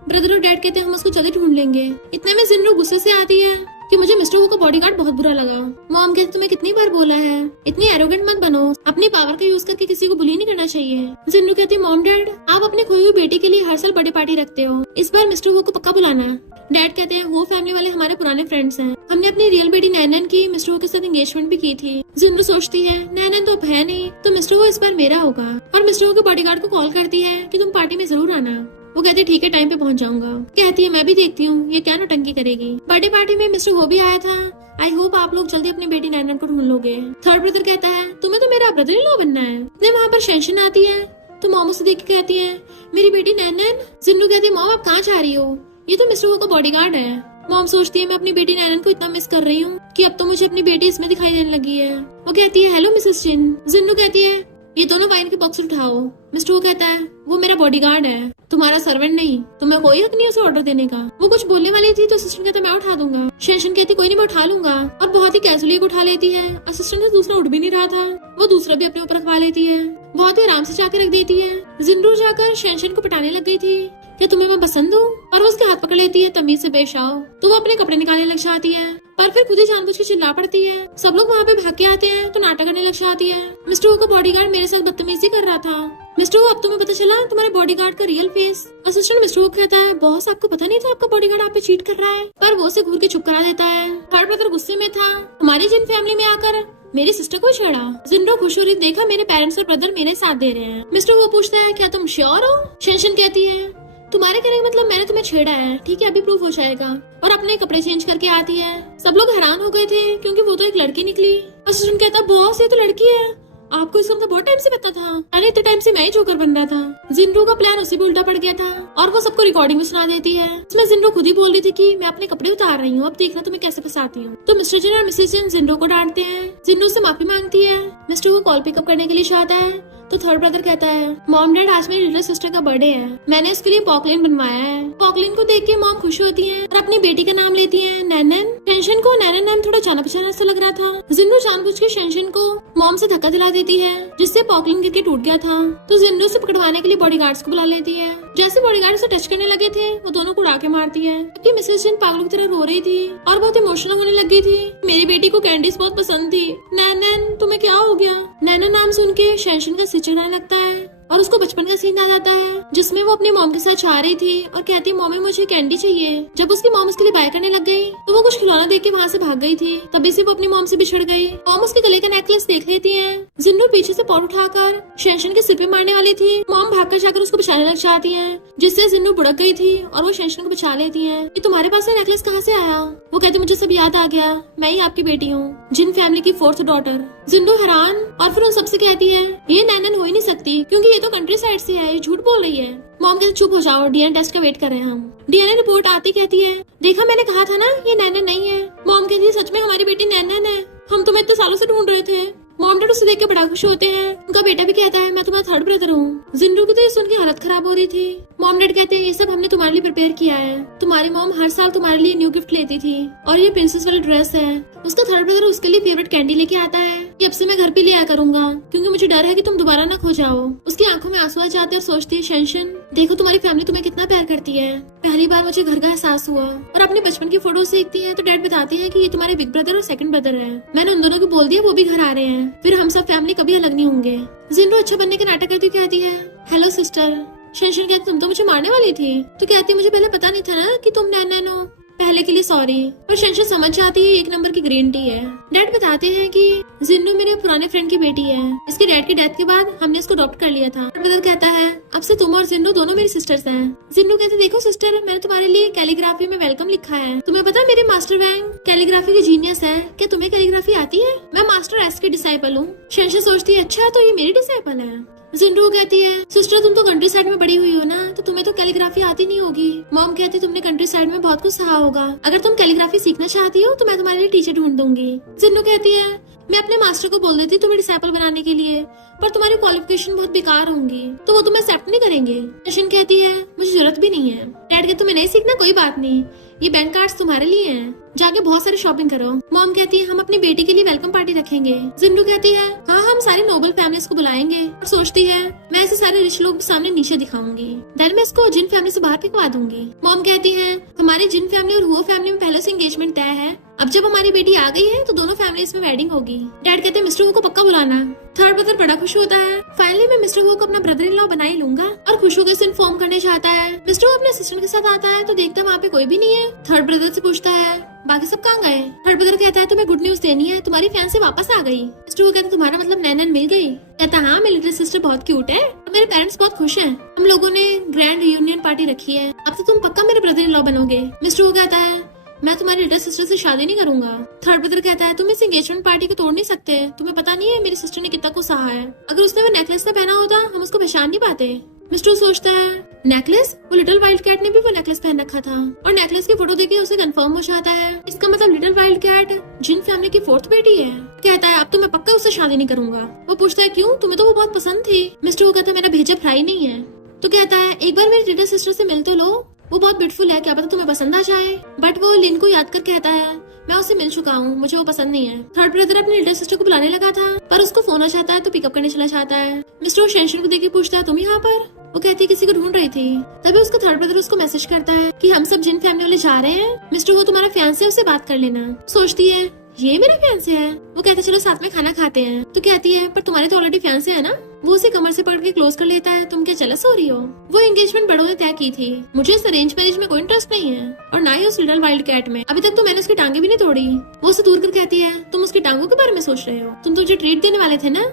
ब्रदर और डैड कहते हैं हम उसको जल्दी ढूंढ लेंगे। इतने में जिन्नू गुस्से से आती है कि मुझे मिस्टर वो का बॉडीगार्ड बहुत बुरा लगा। मॉम कहती तुम्हें कितनी बार बोला है इतनी एरोगेंट मत बनो, अपनी पावर का यूज करके किसी को बुली नहीं करना चाहिए। जिन्नू कहती मॉम डैड आप अपने खोई हुई बेटी के लिए हर साल बर्थडे पार्टी रखते हो, इस बार मिस्टर वो को पक्का बुलाना। डैड कहते हैं वो फैमिली वाले हमारे पुराने फ्रेंड्स हैं, हमने अपनी रियल बेटी नैनन की मिस्टर वो के साथ एंगेजमेंट भी की थी। जिन्नू सोचती है नैनन तो अब है नहीं, तो मिस्टर वो इस बार मेरा होगा, और मिस्टर वो के बॉडीगार्ड को कॉल करती है कि तुम पार्टी में जरूर आना। वो कहती है ठीक है टाइम पे पहुंच जाऊंगा। कहती है मैं भी देखती हूँ ये क्या नौटंकी करेगी। बर्थडे पार्टी में मिस्टर वो भी आया था। आई होप आप लोग जल्दी अपनी बेटी नैनन को ढूंढ लोगे। थर्ड ब्रदर कहता है तुम्हें तो मेरा ब्रदर इन लॉ बनना है। इतने वहाँ पर शेंशन आती है तो मॉम उसे देख के कहती है मेरी बेटी नैनन। जिन्नू कहती है मॉम आप कहाँ जा रही हो, ये तो मिस्टर वो का बॉडीगार्ड है। मॉम सोचती है मैं अपनी बेटी नैनन को इतना मिस कर रही हूँ कि अब तो मुझे अपनी बेटी इसमें दिखाई देने लगी है। वो कहती है हेलो मिसेस जिन। जिन्नू कहती है ये दोनों वाइन के बॉक्स उठाओ। मिस्टर वो कहता है वो मेरा बॉडीगार्ड है, तुम्हारा सर्वेंट नहीं, तुम्हें कोई हक नहीं उसे ऑर्डर देने का। वो कुछ बोलने वाली थी तो असिस्टेंट कहता मैं उठा दूंगा। शेंशन कहती कोई नहीं मैं उठा लूंगा, और बहुत ही कैजुअली उठा लेती है। असिस्टेंट से दूसरा उठ भी नहीं रहा था, वो दूसरा भी अपने ऊपर रखवा लेती है, बहुत ही आराम से जाकर रख देती है। जिन्नू जाकर शेंशन को पटाने लग गई थी क्या तुम्हें मैं पसंद हूँ? और वो उसके हाथ पकड़ लेती है, तमीज से पेश आओ। तो वो अपने कपड़े निकालने लग जाती है, पर फिर खुद ही जानबूझ के चिल्ला पड़ती है। सब लोग वहाँ पे भाग के आते हैं तो नाटक करने लग जाती है। मिस्टर वो का बॉडीगार्ड मेरे साथ बदतमीजी कर रहा था। मिस्टर वो अब तुम्हें पता चला तुम्हारे बॉडीगार्ड का रियल फेस। असिस्टेंट मिस्टर वो कहता है, बॉस आपको पता नहीं था आपका बॉडीगार्ड आप पे चीट कर रहा है। पर वो उसे घूर के चुप करा देता है। थर्ड ब्रदर गुस्से में था, हमारी जिन फैमिली में आकर मेरी सिस्टर को छेड़ा। जिंडो खुश हो रही, देखा मेरे पेरेंट्स और ब्रदर मेरे साथ दे रहे हैं। मिस्टर वो पूछता है, क्या तुम श्योर हो? शेंशन कहती है, तुम्हारे कहने का मतलब मैंने तुम्हें छेड़ा है, ठीक है अभी प्रूफ हो जाएगा। और अपने कपड़े चेंज करके आती है। सब लोग हैरान हो गए थे क्योंकि वो तो एक लड़की निकली। असिस्टेंट कहता, बॉस ये तो लड़की है, आपको इसका मतलब बहुत टाइम से पता था? अरे इतने टाइम से मैं ही जोकर बन रहा था। जिंडो का प्लान उसी पे उल्टा पड़ गया था और वो सबको रिकॉर्डिंग में सुना देती है। इसमें जिंडो खुद ही बोल रही थी कि मैं अपने कपड़े उतार रही हूँ, अब देखना तुम्हें कैसे फंसाती हूँ। तो मिस्टर जन और मिसेस जन जिंडो को डांटते हैं। जिंडो से माफी मांगती है। मिस्टर को कॉल पिकअप करने के लिए चाहता है तो थर्ड ब्रदर कहता है, मॉम डैड आज मेरी लिटिल सिस्टर का बर्थडे है, मैंने उसके लिए पॉकलिन बनवाया है। पॉकलिन को देख के मॉम खुश होती है और अपनी बेटी का नाम लेती है, नैनन। टेंशन को नैनन नाम थोड़ा जाना पहचाना सा लग रहा था। जिंडो जानबूझ के शेंशन को मॉम से धक्का दिला देती है जिससे पॉकलिन गिर के टूट गया था। तो जिंडो से पकड़वाने के लिए बॉडीगार्ड्स को बुला लेती है। जैसे बॉडीगार्ड से टच करने लगे थे वो दोनों को उड़ा के मारती है। क्योंकि मिसेस जिन पागलों की तरह रो रही थी और बहुत इमोशनल होने लगी थी। मेरी बेटी को कैंडीज बहुत पसंद थी। नैनन तुम्हें क्या हो गया? नैनन नाम सुन के शेंशन का सिर चढ़ने लगता है और उसको बचपन का सीन याद आता है जिसमें वो अपनी मॉम के साथ जा रही थी और कहती, मॉमी मुझे कैंडी चाहिए। जब उसकी मॉम उसके लिए बाय करने लग गई तो वो कुछ खिलौना देख के वहाँ से भाग गई थी। तभी से वो अपनी मॉम से बिछड़ गई। मॉम उसके गले का नेकलेस देख लेती है। जिन्नू पीछे से पॉट उठाकर शेंशन के सिर पे मारने वाली थी। मॉम भागकर जाकर उसको बचाने लग जाती है जिससे जिन्नू बुड़क गई थी और वो शेंशन को बचा लेती है। ये तुम्हारे पास ये नेकलेस कहाँ से आया? वो कहते, मुझे सब याद आ गया, मैं ही आपकी बेटी हूँ, जिन फैमिली की 4th डॉटर। जिन्नू हैरान और फिर उन सबसे कहती है, ये नैनन हो ही नहीं सकती क्योंकि ये तो कंट्री साइड से है, ये झूठ बोल रही है। मॉम कहते, चुप हो जाओ, डीएनए टेस्ट का वेट कर रहे हैं हम। डीएनए रिपोर्ट आती कहती है, देखा मैंने कहा था ना ये नैनन नहीं है। मॉम कहती है, सच में हमारी बेटी नैनन है, हम तुम्हें इतने सालों से ढूंढ रहे थे। मॉम डैड उसे देख के बड़ा खुश होते हैं। उनका बेटा भी कहता है, मैं तुम्हारा थर्ड ब्रदर हूँ। जिन्नू की तो ये सुन के हालत खराब हो रही थी। मॉम डैड कहते हैं, ये सब हमने तुम्हारे लिए प्रिपेयर किया है। तुम्हारी मॉम हर साल तुम्हारे लिए न्यू गिफ्ट लेती थी और ये प्रिंसेस वाली ड्रेस है। उसका थर्ड ब्रदर उसके लिए फेवरेट कैंडी लेके आता है। ये अब से मैं घर पे ले आया करूंगा क्योंकि मुझे डर है कि तुम दोबारा ना खो जाओ। उसकी आंखों में आंसू आ जाते हैं और सोचती है, शेंशन देखो तुम्हारी फैमिली तुम्हें कितना प्यार करती है। पहली बार मुझे घर का एहसास हुआ। और अपने बचपन की फोटोज देखती है तो डैड बताते हैं कि ये तुम्हारे बिग ब्रदर और सेकंड ब्रदर है। मैंने उन दोनों को बोल दिया वो भी घर आ रहे हैं, फिर हम सब फैमिली कभी अलग नहीं होंगे। जिन्नू अच्छा बनने का नाटक करती कहती है, हेलो सिस्टर। शेंशन कहती, तुम तो मुझे मारने वाली थी। तो कहती, मुझे पहले पता नहीं था ना कि तुम नैनन हो, पहले के लिए सॉरी। और शेंशन समझ जाती है एक नंबर की ग्रीन टी है। डैड बताते हैं कि जिन्नू मेरे पुराने फ्रेंड की बेटी है। इसके डैड की डेथ के बाद हमने इसको अडॉप्ट कर लिया था। ब्रदर कहता है, अब से तुम और जिन्नू दोनों मेरी सिस्टर्स हैं। जिन्नू कहते, देखो सिस्टर, मैंने तुम्हारे लिए कैलीग्राफी में वेलकम लिखा है। तुम्हें पता मेरे मास्टर वैंग कैलीग्राफी की जीनियस है। क्या तुम्हें कैलीग्राफी आती है? मैं मास्टर एस की डिसाइपल हूँ। शेंशन सोचती है, अच्छा तो ये मेरी डिसाइपल है। जिन्नू कहती है, सिस्टर तुम तो कंट्री साइड में बड़ी हुई हो ना, तो तुम्हें तो कैलीग्राफी आती नहीं होगी। मॉम कहती, तुमने कंट्री साइड में बहुत कुछ सहा होगा, अगर तुम कैलीग्राफी सीखना चाहती हो तो मैं तुम्हारे लिए टीचर ढूंढ दूंगी। जिन्नू कहती है, मैं अपने मास्टर को बोल देती तुम्हें डिसाइपल बनाने के लिए, पर तुम्हारी क्वालिफिकेशन बहुत बेकार होंगी तो वो तुम्हें एक्सेप्ट नहीं करेंगे। शेंशन कहती है, मुझे जरूरत भी नहीं है। डैड कहते, तुम्हें नहीं सीखना, कोई बात नहीं, ये बैंक कार्ड्स तुम्हारे लिए हैं, जाके बहुत सारी शॉपिंग करो। मॉम कहती है, हम अपनी बेटी के लिए वेलकम पार्टी रखेंगे। जिन्नू कहती है, हाँ हम सारी नोबल फैमिलीज को बुलाएंगे। और सोचती है, मैं ऐसे सारे रिच लोग सामने नीचे दिखाऊंगी, देन मैं इसको जिन फैमिली से बाहर फेंकवा दूंगी। मॉम कहती है, हमारी जिन फैमिली और हुआ फैमिली में पहले से एंगेजमेंट तय है, अब जब हमारी बेटी आ गई है तो दोनों फैमिलीज में वेडिंग होगी। डैड कहते हैं, मिस्टर वो को पक्का बुलाना। थर्ड ब्रदर बड़ा खुश होता है, फाइनली मैं मिस्टर वो को अपना ब्रदर इन लॉ बना ही लूंगा। और खुश होकर इसे इन्फॉर्म करने चाहता है। मिस्टर वो अपने असिस्टेंट के साथ आता है तो देखता है वहाँ पे कोई भी नहीं है। थर्ड ब्रदर से पूछता है, बाकी सब कहाँ गए? थर्ड ब्रदर कहता है, तुम्हें गुड न्यूज देनी है, तुम्हारी फैंसी वापस आ गई। मिस्टर वो कहता है, तुम्हारा मतलब नैनन मिल गई? कहता, हाँ मेरी लिटिल सिस्टर बहुत क्यूट है और मेरे पेरेंट्स बहुत खुश हैं। हम लोगों ने ग्रैंड रियूनियन पार्टी रखी है, अब तो तुम पक्का मेरे ब्रदर इन लॉ बनोगे। मिस्टर वो कहता है, मैं तुम्हारी लिटिल सिस्टर से शादी नहीं करूंगा। थर्ड ब्रदर कहता है, तुम इस एंगेजमेंट पार्टी को तोड़ नहीं सकते, तुम्हें पता नहीं है मेरी सिस्टर ने कितना कुछ सहा है, अगर उसने वो नेकलेस ना पहना होता हम उसको पहचान नहीं पाते। मिस्टर सोचता है, नेकलेस? वो लिटिल वाइल्ड कैट ने भी वो नेकलेस पहन रखा था और नेकलेस की फोटो देखे उसे कंफर्म हो जाता है, इसका मतलब लिटिल वाइल्ड कैट जिन फैमिली की 4th बेटी है। कहता है, अब तो मैं पक्का उससे शादी नहीं करूंगा। वो पूछता है, क्यों? तुम्हें तो वो बहुत पसंद थी। मिस्टर वो कहता है, मेरा भेजा फ्राई नहीं है। तो कहता है, एक बार मेरी लिटिल सिस्टर से मिल तो लो, वो बहुत ब्यूटीफुल है, क्या पता तुम्हें पसंद आ जाए। बट वो लिन को याद कर कहता है, मैं उससे मिल चुका हूँ, मुझे वो पसंद नहीं है। थर्ड ब्रदर अपनी लिटिल सिस्टर को बुलाने लगा था पर उसको फोन आ जाता है तो पिकअप करने चला जाता है। मिस्टर शेंशन को देख के पूछता है, तुम यहाँ पर? वो कहती है किसी को ढूंढ रही थी। तभी उसका थर्ड ब्रदर उसको मैसेज करता है कि हम सब जिन फैमिली वाले जा रहे हैं, मिस्टर वो तुम्हारा फियांसे है, उससे बात कर लेना। सोचती है ये मेरा फियांसे है। वो कहते चलो साथ में खाना खाते हैं। तो कहती है पर तुम्हारे तो ऑलरेडी फियांसे है ना। वो उसे कमर से पकड़ के क्लोज कर लेता है। तुम क्या जेलस हो रही हो? वो एंगेजमेंट बड़ों ने तय की थी। मुझे इस अरेंज मैरिज में कोई इंटरेस्ट नहीं है और ना ही उस लिटिल वाइल्ड कैट में। अभी तक तो मैंने उसकी टांगे भी नहीं तोड़ी। वो उसे दूर कर कहती है तुम उसकी टांगों के बारे में सोच रहे हो, तुम तो मुझे ट्रीट देने वाले थे ना।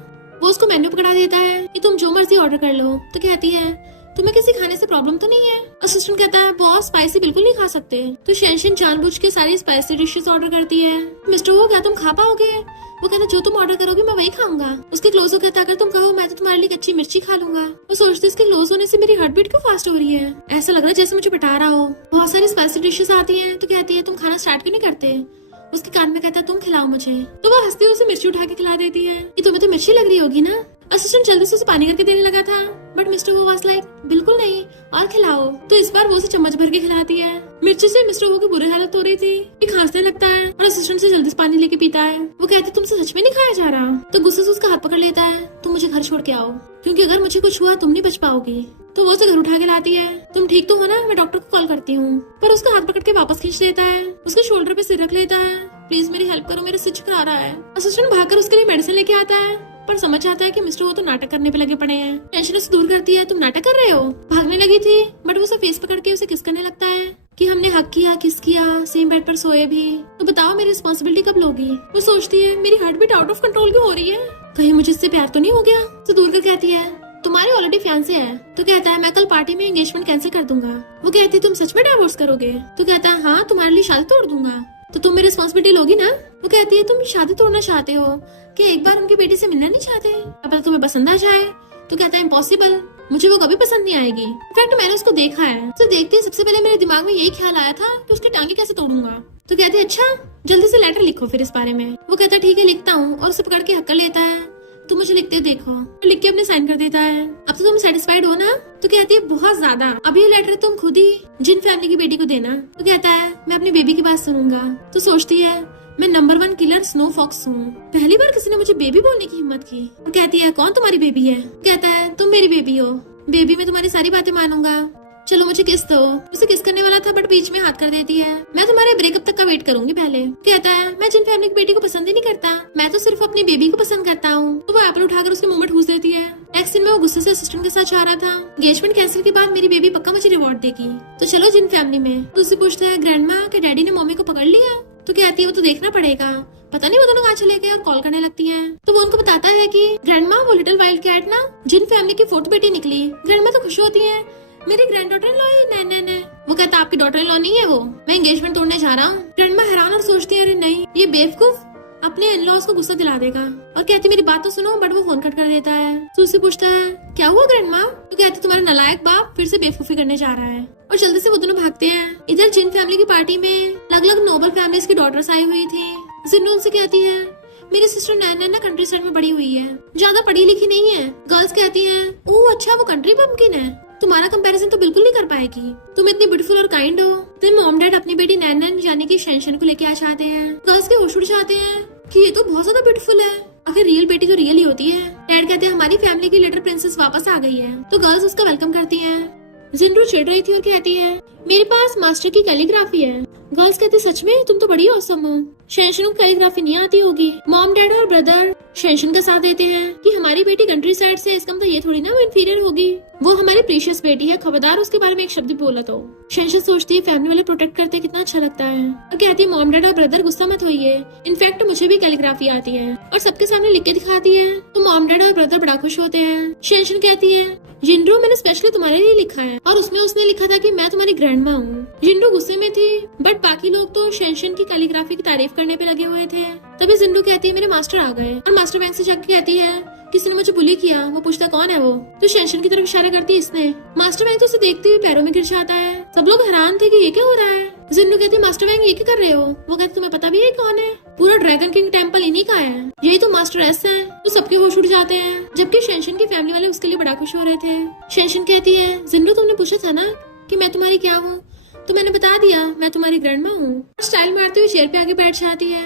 वो उसको मेन्यू पकड़ा देता है कि तुम जो मर्जी ऑर्डर कर लो। तो कहती है तुम्हें किसी खाने से प्रॉब्लम तो नहीं है? असिस्टेंट कहता है बहुत स्पाइसी बिल्कुल नहीं खा सकते। तो शेनशिन जानबूझ के सारी स्पाइसी डिशेस ऑर्डर करती है। मिस्टर वो क्या तुम खा पाओगे? वो कहता जो तुम ऑर्डर करोगे मैं वही खाऊंगा। उसके क्लोज कहता है अगर तुम कहो मैं तो तुम्हारे लिए कच्ची मिर्ची खा लूंगा। वो सोचती इसके क्लोज होने से मेरी हार्ट बीट क्यों फास्ट हो रही है, ऐसा लग रहा है जैसे मुझे बता रहा हो। बहुत सारी स्पाइसी डिशेस आती है। तो कहती है तुम खाना स्टार्ट क्यों नहीं करते? उसके कान में कहता है तुम खिलाओ मुझे। तो वो हंसती हुई उसे मिर्ची उठा के खिला देती है कि तुम्हें तो मिर्ची लग रही होगी ना। असिस्टेंट जल्दी से उसे पानी करके देने लगा था बट मिस्टर वो वाज लाइक बिल्कुल नहीं और खिलाओ। तो इस बार वो उसे चम्मच भर के खिलाती है। मिर्ची से मिस्टर वो की बुरी हालत हो रही थी, ये खांसने लगता है और असिस्टेंट से जल्दी से पानी लेके पीता है। वो कहती तुमसे सच में नहीं खाया जा रहा। तो गुस्से से उसका हाथ पकड़ लेता है तुम मुझे घर छोड़ के आओ क्योंकि अगर मुझे कुछ हुआ तुम नहीं बच पाओगी। तो वो उसे घर उठा के लाती है। तुम ठीक तो हो ना, मैं डॉक्टर को कॉल करती हूँ। पर उसका हाथ पकड़ के वापस खींच लेता है। उसके शोल्डर पे सिर रख लेता है। प्लीज मेरी हेल्प करो, मेरे सिर चकरा रहा है। असिस्टेंट भागकर उसके लिए मेडिसिन लेके आता है पर समझ आता है कि मिस्टर वो तो नाटक करने पे लगे पड़े हैं। टेंशन उसे दूर करती है तुम नाटक कर रहे हो। भागने लगी थी बट वो उसे फेस पकड़ के उसे किस करने लगता है कि हमने हक किया, किस किया, सेम बेड पर सोए भी। तो बताओ मेरी रिस्पॉन्सिबिलिटी कब लोगी? वो सोचती है मेरी heart beat out of control क्यों हो रही है, कहीं मुझे इससे प्यार तो नहीं हो गया। तो दूर कर कहती है तुम्हारे ऑलरेडी फियांसे है। तो कहता है मैं कल पार्टी में एंगेजमेंट कैंसिल कर दूंगा। वो कहती है तुम सच में डिवोर्स करोगे? तो कहता है हाँ तुम्हारे लिए शादी तोड़ दूंगा। तो तुम मेरी रिस्पॉन्सिबिलिटी लोगी ना? वो कहती है तुम शादी तोड़ना चाहते हो कि एक बार उनकी बेटी से मिलना नहीं चाहते? अब तुम्हें पसंद आ जाए? तो कहता है इम्पॉसिबल, मुझे वो कभी पसंद नहीं आएगी। इनफैक्ट मैंने उसको देखा है। तो देखते ही सबसे पहले मेरे दिमाग में यही ख्याल आया था कि उसके टांगे कैसे तोड़ूंगा। तो कहते हैं अच्छा जल्दी से लेटर लिखो फिर इस बारे में। वो कहता है ठीक है लिखता हूँ और उसे पकड़ के हक कर लेता है। तुम मुझे लिखते देखो। तो लिख के अपने साइन कर देता है। अब तो तुम सेटिस्फाइड हो ना? तो कहती है बहुत ज्यादा। अब ये लेटर तुम खुद ही जिन फैमिली की बेटी को देना। तो कहता है मैं अपनी बेबी की बात सुनूंगा। तो सोचती है मैं नंबर 1 किलर स्नो फॉक्स हूँ। पहली बार किसी ने मुझे बेबी बोलने की हिम्मत की। वो कहती है कौन तुम्हारी बेबी है? कहता है तुम मेरी बेबी हो। बेबी में तुम्हारी सारी बातें मानूंगा, चलो मुझे किस दो। उसे किस करने वाला था बट बीच में हाथ कर देती है। मैं तुम्हारे ब्रेकअप तक का वेट करूंगी पहले। कहता है मैं जिन फैमिली की बेटी को पसंद ही नहीं करता, मैं तो सिर्फ अपनी बेबी को पसंद करता हूँ। तो वो एप्पल उठाकर उसके मुंह में ठूस देती है। नेक्स्ट दिन में वो गुस्से से असिस्टेंट के साथ जा रहा था। एंगेजमेंट कैंसिल के बाद मेरी बेबी पक्का मुझे रिवॉर्ड देगी, तो चलो जिन फैमिली में। तो उससे पूछता है ग्रैंडमा के डैडी ने मम्मी को पकड़ लिया? तो कहती है वो तो देखना पड़ेगा, पता नहीं वो दोनों कहाँ चले गए और कॉल करने लगती है। तो वो उनको बताता है कि ग्रैंडमा वो लिटिल वाइल्ड कैट ना जिन फैमिली की 4th बेटी निकली। ग्रैंडमा तो खुश होती है मेरी ग्रैंड डॉटर इन लॉ है। नहीं। वो कहता आपकी डॉटर इन लॉ नहीं है वो, मैं एंगेजमेंट तोड़ने जा रहा हूँ। ग्रैंडमा हैरान और सोचती है अरे नहीं ये बेवकूफ अपने इन लॉज को गुस्सा दिला देगा और कहती मेरी बात तो सुनो। बट वो फोन कट कर देता है। तो उससे पूछता है क्या हुआ ग्रैंडमा? तो कहती तुम्हारा नालायक बाप फिर से बेवकूफी करने जा रहा है। और जल्दी से वो दोनों भागते हैं। इधर जिन फैमिली की पार्टी में अलग अलग नोबल फैमिलीज की डॉटर्स आई हुई थी। जिन्नू उनसे कहती है मेरी सिस्टर नैना कंट्री साइड में बड़ी हुई है, ज्यादा पढ़ी लिखी नहीं है। गर्ल्स कहती हैं ओह अच्छा वो कंट्री पम्पकिन है, तुम्हारा कंपैरिजन तो बिल्कुल नहीं कर पाएगी, तुम इतनी ब्यूटीफुल और काइंड हो। तो मॉम डैड अपनी बेटी नैना यानी कि शेनशन को लेके आ जाते हैं। गर्ल्स के होश उड़ जाते हैं कि ये तो बहुत ज्यादा ब्यूटीफुल है, आखिर रियल बेटी तो रियल ही होती है। डैड कहते हैं हमारी फैमिली की लिटिल प्रिंसेस वापस आ गई है। तो गर्ल्स उसका वेलकम करती हैं। जिन्नू चिढ़ रही थी और कहती है मेरे पास मास्टर की कैलीग्राफी है। गर्ल्स कहते सच में तुम तो बड़ी औसम हो, शेनशन को कैलीग्राफी नहीं आती होगी। मॉम डैड और ब्रदर शेनशन का साथ देते हैं कि हमारी बेटी कंट्री साइड से, इसका मतलब ये थोड़ी ना वो इंफीरियर होगी, वो हमारी प्रीशियस बेटी है, खबरदार उसके बारे में एक शब्द बोला तो। शेनशन सोचती है फैमिली वाले प्रोटेक्ट करते कितना अच्छा लगता है और कहती है मॉम डैड और ब्रदर गुस्सा मत होइए, इनफैक्ट मुझे भी कैलीग्राफी आती है और सबके सामने लिख के दिखाती है। तो मॉम डैड और ब्रदर बड़ा खुश होते हैं। शेनशन कहती है जिंडू मैंने स्पेशली तुम्हारे लिए लिखा है और उसमें उसने लिखा था कि मैं तुम्हारी ग्रैंडमा हूँ। जिंडू गुस्से में थी बट बाकी लोग तो शेनशन की कैलीग्राफी की तारीफ करने पे लगे हुए थे। तभी जिंडू कहती है मेरे मास्टर आ गए और मास्टर बैंक से जाके कहती है किसी ने मुझे बुली किया। वो पूछता कौन है वो? तो शेनशन की तरफ इशारा करती है इसने। मास्टर बैंक तो उसे देखते हुए पैरों में गिर जाता है। सब लोग हैरान थे कि ये क्या हो रहा है। जिन्नू कहती है मास्टर बैंक ये क्या कर रहे हो? वो कहते तुम्हें पता भी है कौन है? पूरा ड्रैगन किंग टेम्पल इन्हीं का है, यही तो मास्टर एस है। तो सबके होश उड़ जाते हैं जबकि शेनशन की फैमिली वाले उसके लिए बड़ा खुश हो रहे थे। शेनशन कहती है जिन्नू तुमने पूछा था ना कि मैं तुम्हारी क्या हूँ, तो मैंने बता दिया मैं तुम्हारी ग्रैंडमा हूँ। स्टाइल मारते हुए चेयर पे आगे बैठ जाती है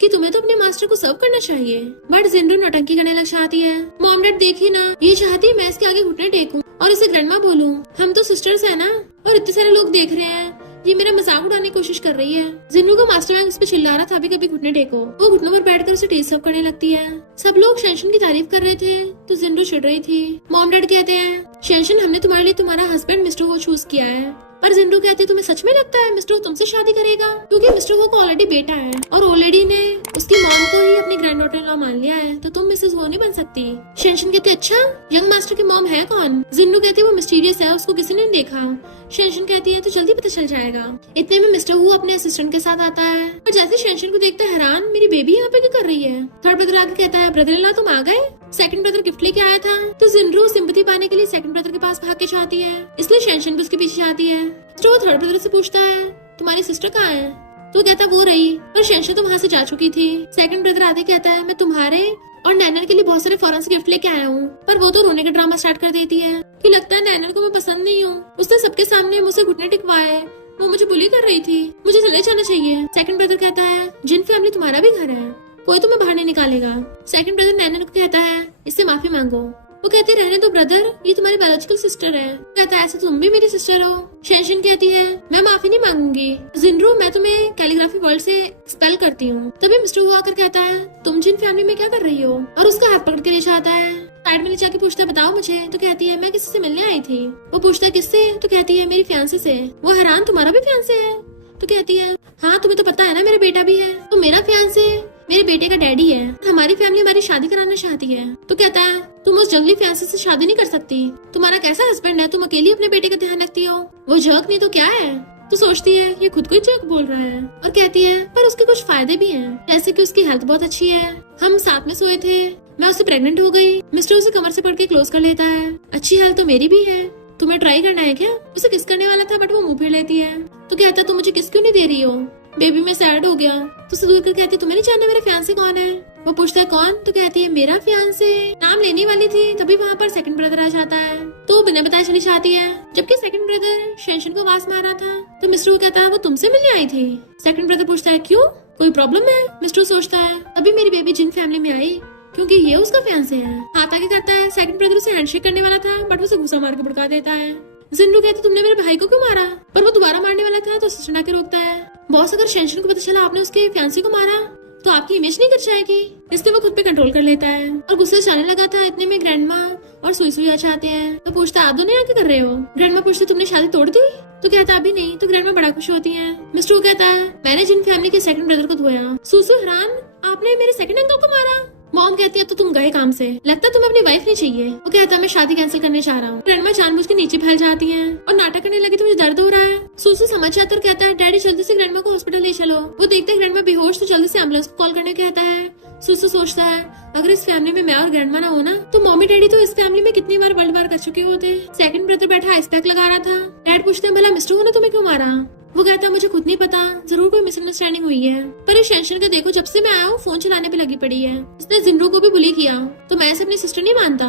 कि तुम्हें तो अपने मास्टर को सर्व करना चाहिए। बट जिन्नू नौटंकी करने लग जाती है। मॉम डैड देखी ना, ये चाहती है मैं इसके आगे घुटने टेकूं और इसे उसे ग्रैंडमा बोलूं? हम तो सिस्टर्स है ना, और इतने सारे लोग देख रहे हैं, ये मेरा मजाक उड़ाने की कोशिश कर रही है। जिन्नू का मास्टरमाइंड उस पे चिल्ला रहा था, कभी घुटने टेको। वो घुटनों पर बैठकर उसे टेस्ट सब करने लगती है। सब लोग शेंशन की तारीफ कर रहे थे तो जिन्नू चिढ़ रही थी। मॉम डैड कहते हैं, शेंशन हमने तुम्हारे लिए तुम्हारा हस्बैंड मिस्टर हो चूज किया है। पर जिन्नू कहते हैं, तुम्हें सच में लगता है मिस्टर तुमसे शादी करेगा? क्योंकि मिस्टर हो को ऑलरेडी बेटा है और ऑलरेडी ने उसकी मॉम को ही अपनी ग्रैंड डॉटर इन लॉ मान लिया है, तो तुम मिसेस वो नहीं बन सकती। शेंशन कहते, अच्छा यंग मास्टर की मॉम है कौन? जिन्नू कहती है, वो मिस्टीरियस है, उसको किसी ने नहीं देखा। शेंशन कहती है, तो जल्दी पता चल जाएगा। इतने में मिस्टर हु अपने असिस्टेंट के साथ आता है और जैसे शेंशन को देखता है हैरान, मेरी बेबी यहाँ पे क्या कर रही है? थर्ड ब्रदर आके कहता है, ब्रदर इन लॉ तुम आ गए? सेकंड ब्रदर गिफ्ट लेके आया था। तो जिन्नू सिंपैथी पाने के लिए सेकंड ब्रदर के पास भाग के चाहती है, इसलिए शेंशन भी उसके पीछे आती है। तो थर्ड ब्रदर से पूछता है, तुम्हारी सिस्टर कहाँ है? तो कहता वो रही, पर शेंशन तो वहाँ से जा चुकी थी। सेकंड ब्रदर आते कहता है, मैं तुम्हारे और नैनर के लिए बहुत सारे फॉरेन से गिफ्ट लेके आया हूँ। पर वो तो रोने का ड्रामा स्टार्ट कर देती है कि लगता है नैनर को मैं पसंद नहीं हूँ, उसने सबके सामने मुझसे घुटने टिकवाए है, वो मुझे बुली कर रही थी, मुझे चले जाना चाहिए। सेकंड ब्रदर कहता है, जिन फैमिली तुम्हारा भी घर है, कोई तुम्हें बाहर नहीं निकालेगा। सेकंड ब्रदर नैनर को कहता है, इससे माफी मांगो। वो कहती है, रहने दो ब्रदर, ये तुम्हारी बायोलॉजिकल सिस्टर है। कहता है, ऐसा तुम भी मेरी सिस्टर हो। शेंशन कहती है, मैं माफी नहीं मांगूंगी जिन्नू, मैं तुम्हें कैलीग्राफी वर्ड से स्पेल करती हूँ। तभी मिस्टर हु आकर कहता है, तुम जिन फैमिली में क्या कर रही हो? और उसका हाथ पकड़ के ले जाता है। साइड में ले जाके पूछता है, बताओ मुझे। तो कहती है, मैं किसी से मिलने आई थी। वो पूछता है, किससे? तो कहती है, मेरी फियांसे से। वो हैरान, तुम्हारा भी फियांसे है? तो कहती है, हाँ तुम्हें तो पता है ना मेरा बेटा भी है। तो मेरा फियांसे मेरे बेटे का डैडी है, हमारी फैमिली हमारी शादी कराना चाहती है। तो कहता है, तुम उस जंगली फियांसे से शादी नहीं कर सकती, तुम्हारा कैसा हस्बैंड है, तुम अकेली अपने बेटे का ध्यान रखती हो, वो जर्क नहीं तो क्या है? तो सोचती है ये खुद को ही जर्क बोल रहा है और कहती है, पर उसके कुछ फायदे भी हैं, जैसे कि उसकी हेल्थ बहुत अच्छी है, हम साथ में सोए थे, मैं उससे प्रेग्नेंट हो गई। मिस्टर उसे कमर से पकड़ के क्लोज कर लेता है। अच्छी हेल्थ तो मेरी भी है, तुम्हें ट्राई करना है क्या? उसे किस करने वाला था बट वो मुंह फेर लेती है। तो कहता है, तुम मुझे किस क्यों नहीं दे रही हो? बेबी मैं सैड हो गया। तो उसे दूर कर कहती है, तुम्हें नहीं जानना मेरा फियांसे कौन है? वो पूछता है, कौन? तो कहती है, मेरा फियांसे। नाम लेने वाली थी तभी वहाँ पर सेकंड ब्रदर आ जाता है, तो बिना बताए चली जाती है। जबकि सेकंड ब्रदर शेंशन को आवाज मारा था। तो मिस्टर हु कहता है, वो तुमसे मिलने आई थी। सेकंड ब्रदर पूछता है, क्यों, कोई प्रॉब्लम है? मिस्टर हु सोचता है, अभी मेरी बेबी जिन फैमिली में आई क्योंकि ये उसका फियांसे है। हाथ आगे करता है। सेकंड ब्रदर उसे हैंडशेक करने वाला था बट उसे घुसा मार के भड़का देता है। जिन्नू कहती, तुमने मेरे भाई को क्यों मारा? पर वो दोबारा मारने वाला था तो असिस्टेंट आके रोकता है। बॉस, अगर शेंशन को पता चला आपने उसके फियांसे को मारा तो आपकी इमेज नहीं कर जाएगी, इसलिए वो खुद पे कंट्रोल कर लेता है और गुस्से से जाने लगा था। इतने में ग्रैंडमा और सुई आ जाते हैं। तो पूछता है, आप दोनों यहाँ क्या कर रहे हो? ग्रैंडमा पूछती, तुमने शादी तोड़ दी? तो कहता अभी नहीं। तो ग्रैंडमा बड़ा खुश होती है। मिस्टर हु कहता है, मैंने जिन फैमिली के सेकंड ब्रदर को धोया। सुसु हैरान, आपने मेरे सेकंड अंकल को मारा? मॉम कहती है, अब तो तुम गए काम से, लगता है तुम्हें अपनी वाइफ नहीं चाहिए। वो कहता है, मैं शादी कैंसिल करने चाह रहा हूँ। ग्रैंडमा जानबूझ के नीचे फैल जाती है और नाटक करने लगी, तो मुझे दर्द हो रहा है। सुसु समझ जाता है और कहता है, डैडी जल्दी से ग्रैंडमा को हॉस्पिटल ले चलो। वो देखते हैं ग्रैंडमा बेहोश, तो जल्दी से एम्बुलेंस को कॉल करने कहता है। सुसु सोचता है, अगर इस फैमिली में मैं और ग्रैंडमा ना हो ना, तो मम्मी डैडी तो इस फैमिली में कितनी बार वर्ल्ड वार कर चुके होते। सेकंड ब्रदर बैठा आइस पैक लगा रहा था। डैड पूछते हैं, भला मिस्टर हु ने तुम्हें क्यों मारा? वो कहता है, मुझे खुद नहीं पता, जरूर कोई मिसअंडरस्टैंडिंग हुई है। पर इस शेंशन का देखो, जब से मैं आया हूँ फोन चलाने पे लगी पड़ी है। इसने जिन्नू को भी बुली किया, तो मैं इसे अपनी सिस्टर नहीं मानता।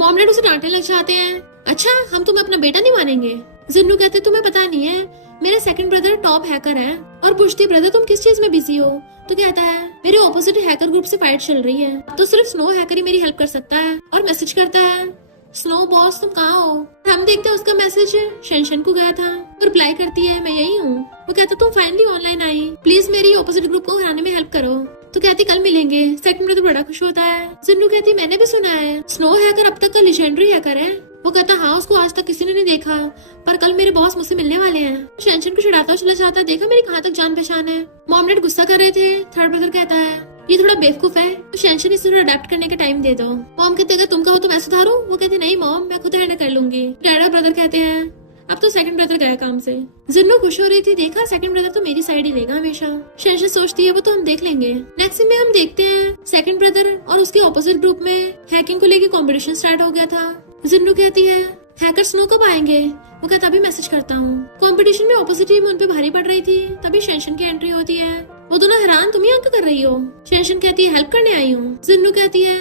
मॉम डैड उसे डांटने लग जाते हैं। अच्छा, हम तुम्हें अपना बेटा नहीं मानेंगे। जिन्नू कहते, तुम्हें पता नहीं है मेरा सेकंड ब्रदर टॉप हैकर है। और पूछती, ब्रदर तुम किस चीज में बिजी हो? तो कहता है, मेरे ऑपोजिट हैकर ग्रुप से फाइट चल रही है, तो सिर्फ स्नो हैकर ही मेरी हेल्प कर सकता है। और मैसेज करता है, स्नो बॉस तुम कहाँ हो? हम देखते हैं उसका मैसेज शेंशन को गया था। वो रिप्लाई करती है, मैं यही हूँ। वो कहता, तुम फाइनली ऑनलाइन आई, प्लीज मेरी ऑपोजिट ग्रुप को हराने में हेल्प करो। तो कहती, कल मिलेंगे। सेकंड ब्रदर बड़ा खुश होता है। जिन्नू कहती, मैंने भी सुना है स्नो हैकर अब तक का लेजेंडरी हैकर है। वो कहता, हाँ उसको आज तक किसी ने नहीं देखा, पर कल मेरे बॉस मुझसे मिलने वाले हैं। शेंशन को चिढ़ाता हुआ चला जाता है, देखा मेरी कहाँ तक जान पहचान है। मॉम डैड गुस्सा कर रहे थे। थर्ड ब्रदर कहता है, ये थोड़ा बेवकूफ है, तो शेंशन इसे थोड़ा अडेप्ट करने का टाइम दे दो। मॉम कहते, अगर तुम कहो तो मैं सुधारूं? वो कहते, नहीं मॉम, मैं खुद हैंडल कर लूंगी। डैड और ब्रदर कहते हैं, अब तो सेकंड ब्रदर गया काम से। जिन्नू खुश हो रही थी, देखा सेकंड ब्रदर तो मेरी साइड ही लेगा हमेशा। शेंशन सोचती है, वो तो हम देख लेंगे। नेक्स्ट सीन में हम देखते हैं सेकंड ब्रदर और उसके ऑपोजिट ग्रुप में हैकिंग को लेकर कॉम्पिटिशन स्टार्ट हो गया था। जिन्नू कहती है, हैकर स्नो कब आएंगे? वो कहता, अभी मैसेज करता हूँ। कंपटीशन में ऑपोजिट टीम उन पे भारी पड़ रही थी, तभी शेंशन की एंट्री होती है। वो दोनों हैरान, तुम यहाँ क्या कर रही हो? शेंशन कहती है, हेल्प करने आई हूँ। जिन्नू कहती है,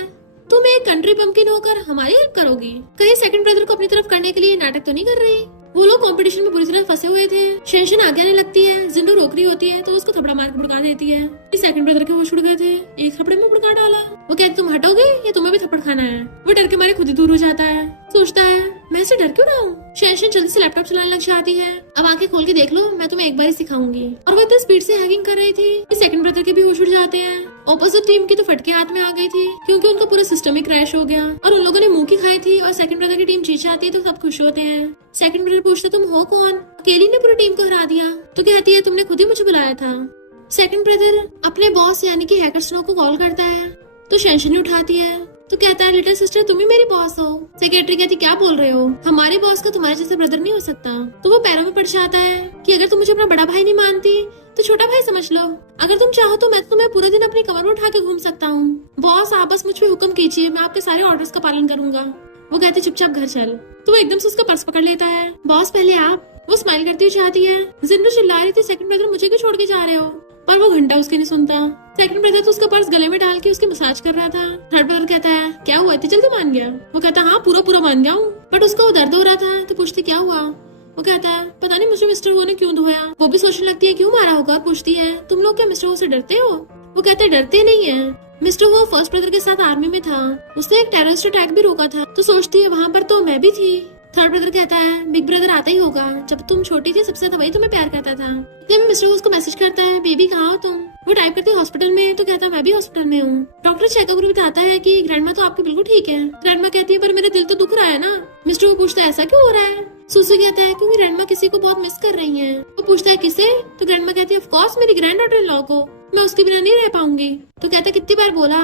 तुम एक कंट्री पंपकिन होकर हमारी हेल्प करोगी? कहीं सेकंड ब्रदर को अपनी तरफ करने के लिए नाटक तो नहीं कर रही? वो लोग कंपटीशन में बुरी तरह फंसे हुए थे। शेंशन आगे आने लगती है। जिन्नू रोक रही होती है तो उसको थपड़ा मार के भड़का देती है। सेकंड ब्रदर के होश उड़ गए थे, एक थपड़े में भड़का डाला। वो कहती, तुम हटोगे या तुम्हें भी थप्पड़ खाना है? वो डर के मारे खुद ही दूर हो जाता है। सोचता है, मैं ऐसे डर क्यों रहा हूँ? शेंशन जल्दी से लैपटॉप चलाने लग जाती है। अब आंखें खोल के देख लो, मैं तुम्हें एक बार ही सिखाऊंगी। और वो इतनी स्पीड से हैकिंग कर रही थी कि सेकंड ब्रदर के भी होश उड़ जाते हैं। ऑपोजिट टीम की तो फटके हाथ में आ गई थी क्योंकि उनका पूरा सिस्टम ही क्रैश हो गया और उन लोगों ने मुंह की खाई थी। और सेकंड ब्रदर की टीम जीत जाती है तो सब खुश होते हैं। सेकंड ब्रदर पूछते तुम हो कौन? अकेली ने पूरी टीम को हरा दिया। तो कहती है तुमने खुद ही मुझे बुलाया था। सेकंड ब्रदर अपने बॉस यानी कि हैकर स्नो को कॉल करता है तो शेंशन उठाती है। तो कहता है लिटिल सिस्टर तुम ही मेरी बॉस हो। सेक्रेटरी कहती क्या बोल रहे हो, हमारे बॉस का तुम्हारे जैसे ब्रदर नहीं हो सकता। तो वो पैरों में पड़ जाता है कि अगर तुम मुझे अपना बड़ा भाई नहीं मानती तो छोटा भाई समझ लो। अगर तुम चाहो तो मैं तुम्हें पूरे दिन अपनी कमर में उठा के घूम सकता हूँ। बॉस आप बस मुझ पे हुक्म कीजिए, मैं आपके सारे ऑर्डर्स का पालन करूंगा। वो कहते चुपचाप घर चल। तो वो एकदम से उसका पर्स पकड़ लेता है। बॉस पहले आप। वो स्माइल करती हुई जाती है। जिन्नू चिल्ला रही थी सेकंड ब्रदर मुझे क्यों छोड़ के जा रहे हो, पर वो घंटा उसके नहीं सुनता। सेकंड ब्रदर तो उसका पर्स गले में डाल के उसकी मसाज कर रहा था। थर्ड ब्रदर कहता है क्या हुआ, इतनी जल्दी मान गया? वो कहता हाँ पूरा मान गया हूँ, बट उसको दर्द हो रहा था। तो पूछती क्या हुआ? वो कहता है पता नहीं मुझे मिस्टर वो ने क्यों धोया। वो भी सोचने लगती है क्यों मारा होगा। पूछती है तुम लोग क्या मिस्टर वो से डरते हो? वो कहते डरते नहीं है, मिस्टर वो फर्स्ट ब्रदर के साथ आर्मी में था, उसने एक टेररिस्ट अटैक भी रोका था। तो सोचती है वहाँ पर तो मैं भी थी। थर्ड ब्रदर कहता है बिग ब्रदर आता ही होगा, जब तुम छोटी थी सबसे ज्यादा वही तुम्हें प्यार करता था। जब मिस्टर उसको मैसेज करता है बेबी कहाँ हो तुम? वो टाइप करती है हॉस्पिटल में। तो कहता है मैं भी हॉस्पिटल में हूँ। डॉक्टर चेकअप में बताता है कि ग्रैंडमा तो आपकी बिल्कुल ठीक है। ग्रैंडमा कहती है पर मेरा दिल तो दुख रहा है ना। मिस्टर वो पूछता है ऐसा क्यों हो रहा है? सुसु कहता है क्योंकि ग्रैंडमा किसी को बहुत मिस कर रही है। वो पूछता है किसे? तो ग्रैंडमा कहती है ऑफ कोर्स मेरी ग्रैंड डॉटर इन लॉ को, मैं उसके बिना नहीं रह पाऊंगी। तो कहता है कितनी बार बोला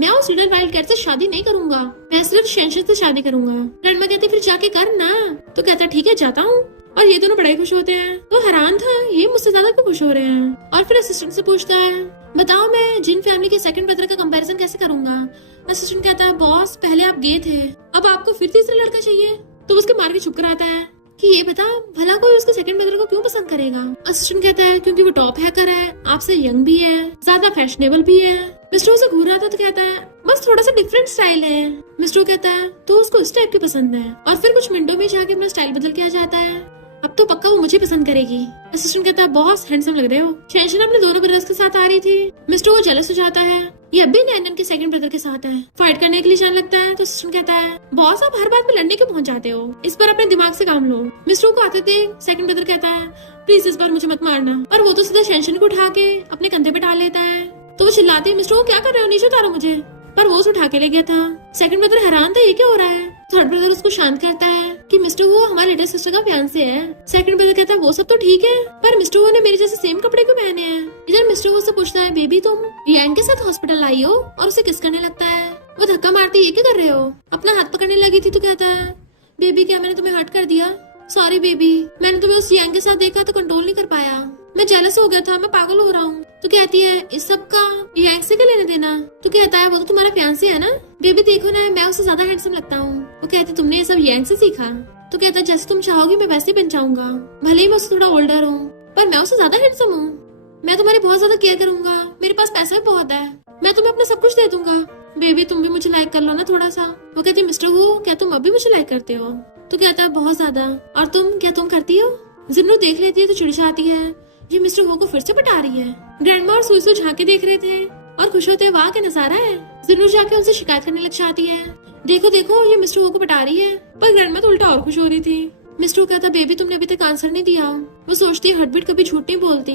मैं उस लिटिल वाइल्ड कैट से शादी नहीं करूंगा, मैं सिर्फ शेंशन से शादी करूंगा। ग्रैंडमा कहती फिर जाके कर ना। तो कहता ठीक है जाता हूँ। और ये दोनों बड़े खुश होते हैं। तो हैरान था ये मुझसे ज्यादा क्यों खुश हो रहे हैं। और फिर असिस्टेंट से पूछता है बताओ मैं जिन फैमिली के सेकंड ब्रदर का कंपैरिजन कैसे करूंगा। असिस्टेंट कहता है बॉस पहले आप गे थे, अब आपको फिर तीसरा लड़का चाहिए। तो उसके मार के चुप कर आता है कि ये बता भला कोई उसके सेकंड ब्रदर को क्यों पसंद करेगा। असिस्टेंट कहता है क्योंकि वो टॉप हैकर है, आपसे यंग भी है, ज्यादा फैशनेबल भी है। मिस्टर उसे घूर रहा था तो कहता है बस थोड़ा सा डिफरेंट स्टाइल है। मिस्टर कहता है तो उसको इस टाइप की पसंद है। और फिर कुछ मिनटों में जाके अपना स्टाइल बदल के आ जाता है, अब तो पक्का वो मुझे पसंद करेगी। असिस्टेंट कहता है बहुत हैंडसम लग रहे हो। शेंशन अपने दोनों ब्रदर्स के साथ आ रही थी। मिस्टर वो जेलस हो जाता है, ये अब भी नैनन के सेकंड ब्रदर के साथ है। फाइट करने के लिए जाने लगता है। तो असिस्टेंट कहता है बॉस आप हर बात में लड़ने के पहुंच जाते हो, इस बार अपने दिमाग से काम लो। मिस्टर को आते थे सेकंड ब्रदर कहता है प्लीज इस बार मुझे मत मारना। और वो तो सीधा शेंशन को उठा के अपने कंधे पे डाल लेता है। तो वो चिल्लाते हैं मिस्टर वो क्या कर रहे हो, नीचे उतारो मुझे। पर वो उठा के ले गया था। सेकंड ब्रदर हैरान था ये क्या हो रहा है। थर्ड ब्रदर उसको शांत करता है कि मिस्टर वो हमारे लिटिल सिस्टर का फियांसे है। सेकंड ब्रदर कहता है वो सब तो ठीक है, पर मिस्टर वो ने मेरे जैसे सेम कपड़े क्यों पहने हैं। इधर मिस्टर वो से पूछता है बेबी तुम यांग के साथ हॉस्पिटल आई हो, और उसे किस करने लगता है। वो धक्का मारती ये क्या कर रहे हो, अपना हाथ पकड़ने लगी थी। तो कहता है बेबी क्या मैंने तुम्हें हर्ट कर दिया? सॉरी बेबी, मैंने तुम्हें उस यांग के साथ देखा तो कंट्रोल नहीं कर पाया, मैं जेलस हो गया था, मैं पागल हो रहा हूँ। तो कहती है इस सब का यांग से क्या लेने देना। तो कहता है वो तो तुम्हारा फियांसे है ना। बेबी देखो ना मैं उससे ज्यादा हैंडसम लगता हूँ। वो कहती तुमने ये सब यांग से सीखा। तो कहता है जैसे तुम चाहोगी मैं वैसे बन जाऊंगा, भले ही मैं उससे थोड़ा ओल्डर हूँ पर मैं उससे ज्यादा हैंडसम हूँ। मैं तुम्हारी बहुत ज्यादा केयर करूंगा, मेरे पास पैसा भी बहुत है, मैं तुम्हें अपना सब कुछ दे दूंगा। बेबी तुम भी मुझे लाइक कर लो ना थोड़ा सा। वो कहती है मिस्टर वो क्या तुम अभी मुझे लाइक करते हो? तो कहता है बहुत ज्यादा। और तुम क्या तुम करती हो? जिन्नू देख लेती है तो चिढ़ जाती है, ये मिस्टर वो को फिर से पटा रही है। ग्रैंडमा और सुसु झांके देख रहे थे और खुश होते वाह क्या नजारा है। जिन्नू जाके उनसे शिकायत करने लग जाती है, देखो देखो ये मिस्टर वो को पटा रही है। पर ग्रैंडमा तो उल्टा और खुश हो रही थी। मिस्टर कहता बेबी तुमने अभी तक आंसर नहीं दिया। वो सोचती है हार्टबीट कभी झूठ नहीं बोलती,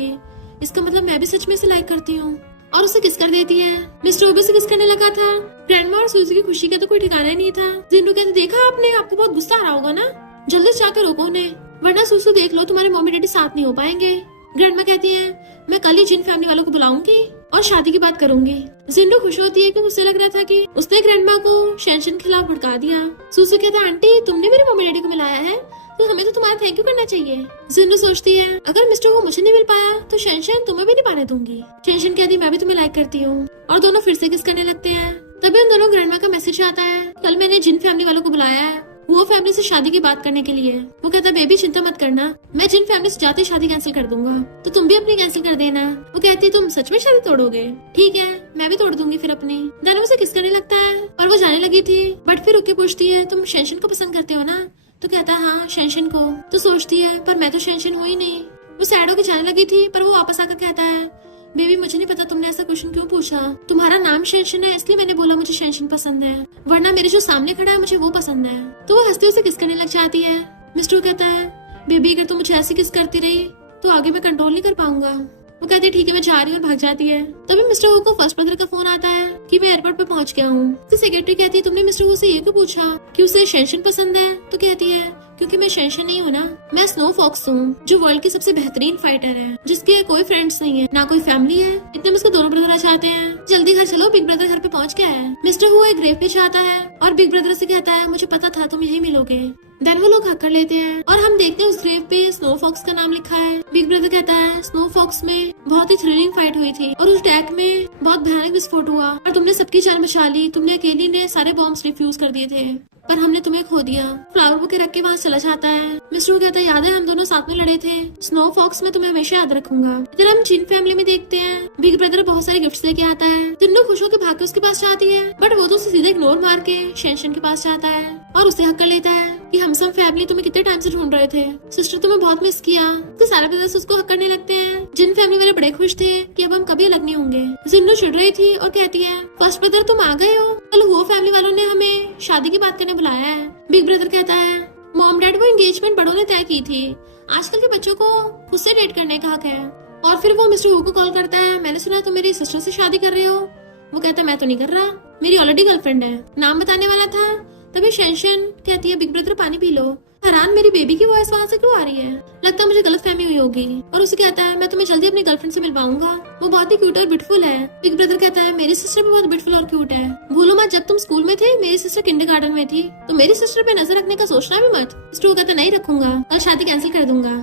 इसका मतलब मैं भी सच में इसे लाइक करती हूँ। और उसे किस कर देती है। मिस्टर ओबे से किस करने लगा था। ग्रैंडमा और सुसु की खुशी का तो कोई ठिकाना ही नहीं था। जिन्नू कहते देखा आपने, आपको बहुत गुस्सा आ रहा होगा ना, जल्दी से जाकर रोको उन्हें, वरना सुसु देख लो तुम्हारे मम्मी डैडी साथ नहीं हो पाएंगे। ग्रैंडमा कहती है मैं कल ही जिन फैमिली वालों को बुलाऊंगी और शादी की बात करूंगी। जिन्नू खुश होती है क्योंकि उसे लग रहा था कि उसने ग्रैंडमा को शेंशन के खिलाफ भड़का दिया। सुसु कहता है आंटी तुमने मेरे मम्मी डैडी को मिलाया है तो हमें तो तुम्हारा थैंक यू करना चाहिए। जिन्नू सोचती है अगर मिस्टर को मुझे नहीं मिल पाया तो शेंशन तुम्हें भी नहीं पाने दूंगी। शेंशन कहती मैं भी तुम्हें लाइक करती हूँ। और दोनों फिर से किस करने लगते हैं। तभी उन दोनों ग्रैंडमा का मैसेज आता है कल मैंने जिन फैमिली वालों को बुलाया है वो फैमिली से शादी की बात करने के लिए। वो कहता बेबी चिंता मत करना, मैं जिन फैमिली से जाते शादी कैंसिल कर दूंगा, तो तुम भी अपनी कैंसिल कर देना। वो कहती तुम सच में शादी तोड़ोगे? ठीक है मैं भी तोड़ दूंगी फिर अपनी। दानव उसे किस करने लगता है और वो जाने लगी थी, बट फिर रुक के पूछती है तुम शेंशन को पसंद करते हो ना। तो कहता है हाँ शेंशन को। तो सोचती है पर मैं तो शेंशन हूँ ही नहीं। वो सैड होकर जाने लगी थी पर वो वापस आकर कहता है बेबी मुझे नहीं पता तुमने ऐसा क्वेश्चन क्यों पूछा। तुम्हारा नाम शेंशन है इसलिए मैंने बोला मुझे शेंशन पसंद है, वरना मेरे जो सामने खड़ा है मुझे वो पसंद है। तो वो हंसते हुए किस करने लग जाती है। मिस्टर कहता है बेबी अगर तुम मुझे ऐसी किस करती रही तो आगे मैं कंट्रोल नहीं कर पाऊंगा। वो कहती है ठीक है मैं जा रही हूँ और भाग जाती है। तभी मिस्टर वो को फर्स्ट ब्रदर का फोन आता है कि मैं एयरपोर्ट पे पहुंच गया हूँ। तो सेक्रेटरी कहती है तुमने मिस्टर वो से ये क्यों पूछा कि उसे शेंशन पसंद है। तो कहती है क्योंकि मैं शेंशन नहीं हूँ ना, मैं स्नो फॉक्स हूँ जो वर्ल्ड की सबसे बेहतरीन फाइटर है, जिसके कोई फ्रेंड्स नहीं है ना कोई फैमिली है। इतने में उसके दोनों ब्रदर आ जाते हैं। जल्दी घर चलो बिग ब्रदर घर पे पहुंच गया है। मिस्टर हु एक ग्रेव पे जाता है और बिग ब्रदर से कहता है मुझे पता था तुम यही मिलोगे। देन वो लोग हक कर लेते हैं और हम देखते हैं उस ग्रेव पे स्नो फॉक्स का नाम लिखा है। बिग ब्रदर कहता है स्नो फॉक्स में बहुत ही थ्रिलिंग फाइट हुई थी और उस अटैक में बहुत भयानक विस्फोट हुआ और तुमने सबकी जान बचा ली। तुमने अकेली ने सारे बॉम्ब्स डिफ्यूज कर दिए थे पर हमने तुम्हें खो दिया। फ्लावर बुके रख के वहाँ चला जाता है। मिस्टर वो कहता है याद है हम दोनों साथ में लड़े थे। स्नो फॉक्स में तुम्हें हमेशा याद रखूंगा। इधर हम जिन फैमिली में देखते हैं बिग ब्रदर बहुत सारे गिफ्ट्स लेके आता है। तीनों खुश होकर भाग के उसके पास जाती है बट वो तो उसे सीधे इग्नोर मार के शेंशन के पास जाता है और उसे हक कर लेता है कि हम सब फैमिली तुम्हें कितने टाइम से ढूंढ रहे थे, सिस्टर तुम्हें बहुत मिस किया। तो सारे ब्रदर्स उसको हक करने लगते हैं। जिन फैमिली वाले बड़े खुश थे कि अब हम कभी अलग नहीं होंगे। जिन्नू चिढ़ रही थी और कहती है फर्स्ट ब्रदर तुम आ गए हो, कल वो फैमिली वालों ने हमें शादी की बात करने बुलाया है। बिग ब्रदर कहता है मॉम डैड वो एंगेजमेंट बड़ों ने तय की थी, आजकल के बच्चों को खुद से डेट करने का हक है। और फिर वो मिस्टर हु को कॉल करता है मैंने सुना तुम मेरी सिस्टर से शादी कर रहे हो। वो कहता है मैं तो नहीं कर रहा, मेरी ऑलरेडी गर्लफ्रेंड है, नाम बताने वाला था। तभी शेंशन कहती है बिग ब्रदर पानी पी लो। हैरान मेरी बेबी की वॉइस वहाँ से क्यों आ रही है, लगता है मुझे गलतफहमी हुई होगी। और उसे कहता है मैं तुम्हें जल्दी अपनी गर्लफ्रेंड से मिलवाऊंगा, वो बहुत ही क्यूट और ब्यूटीफुल है। बिग ब्रदर कहता है मेरी सिस्टर भी बहुत ब्यूटीफुल और क्यूट है, भूलो मत जब तुम स्कूल में थे मेरी सिस्टर किंडरगार्टन में थी, तो मेरी सिस्टर पे नजर रखने का सोचना भी मत। मिस्टर कहता नहीं रखूंगा, कल शादी कैंसिल कर दूंगा।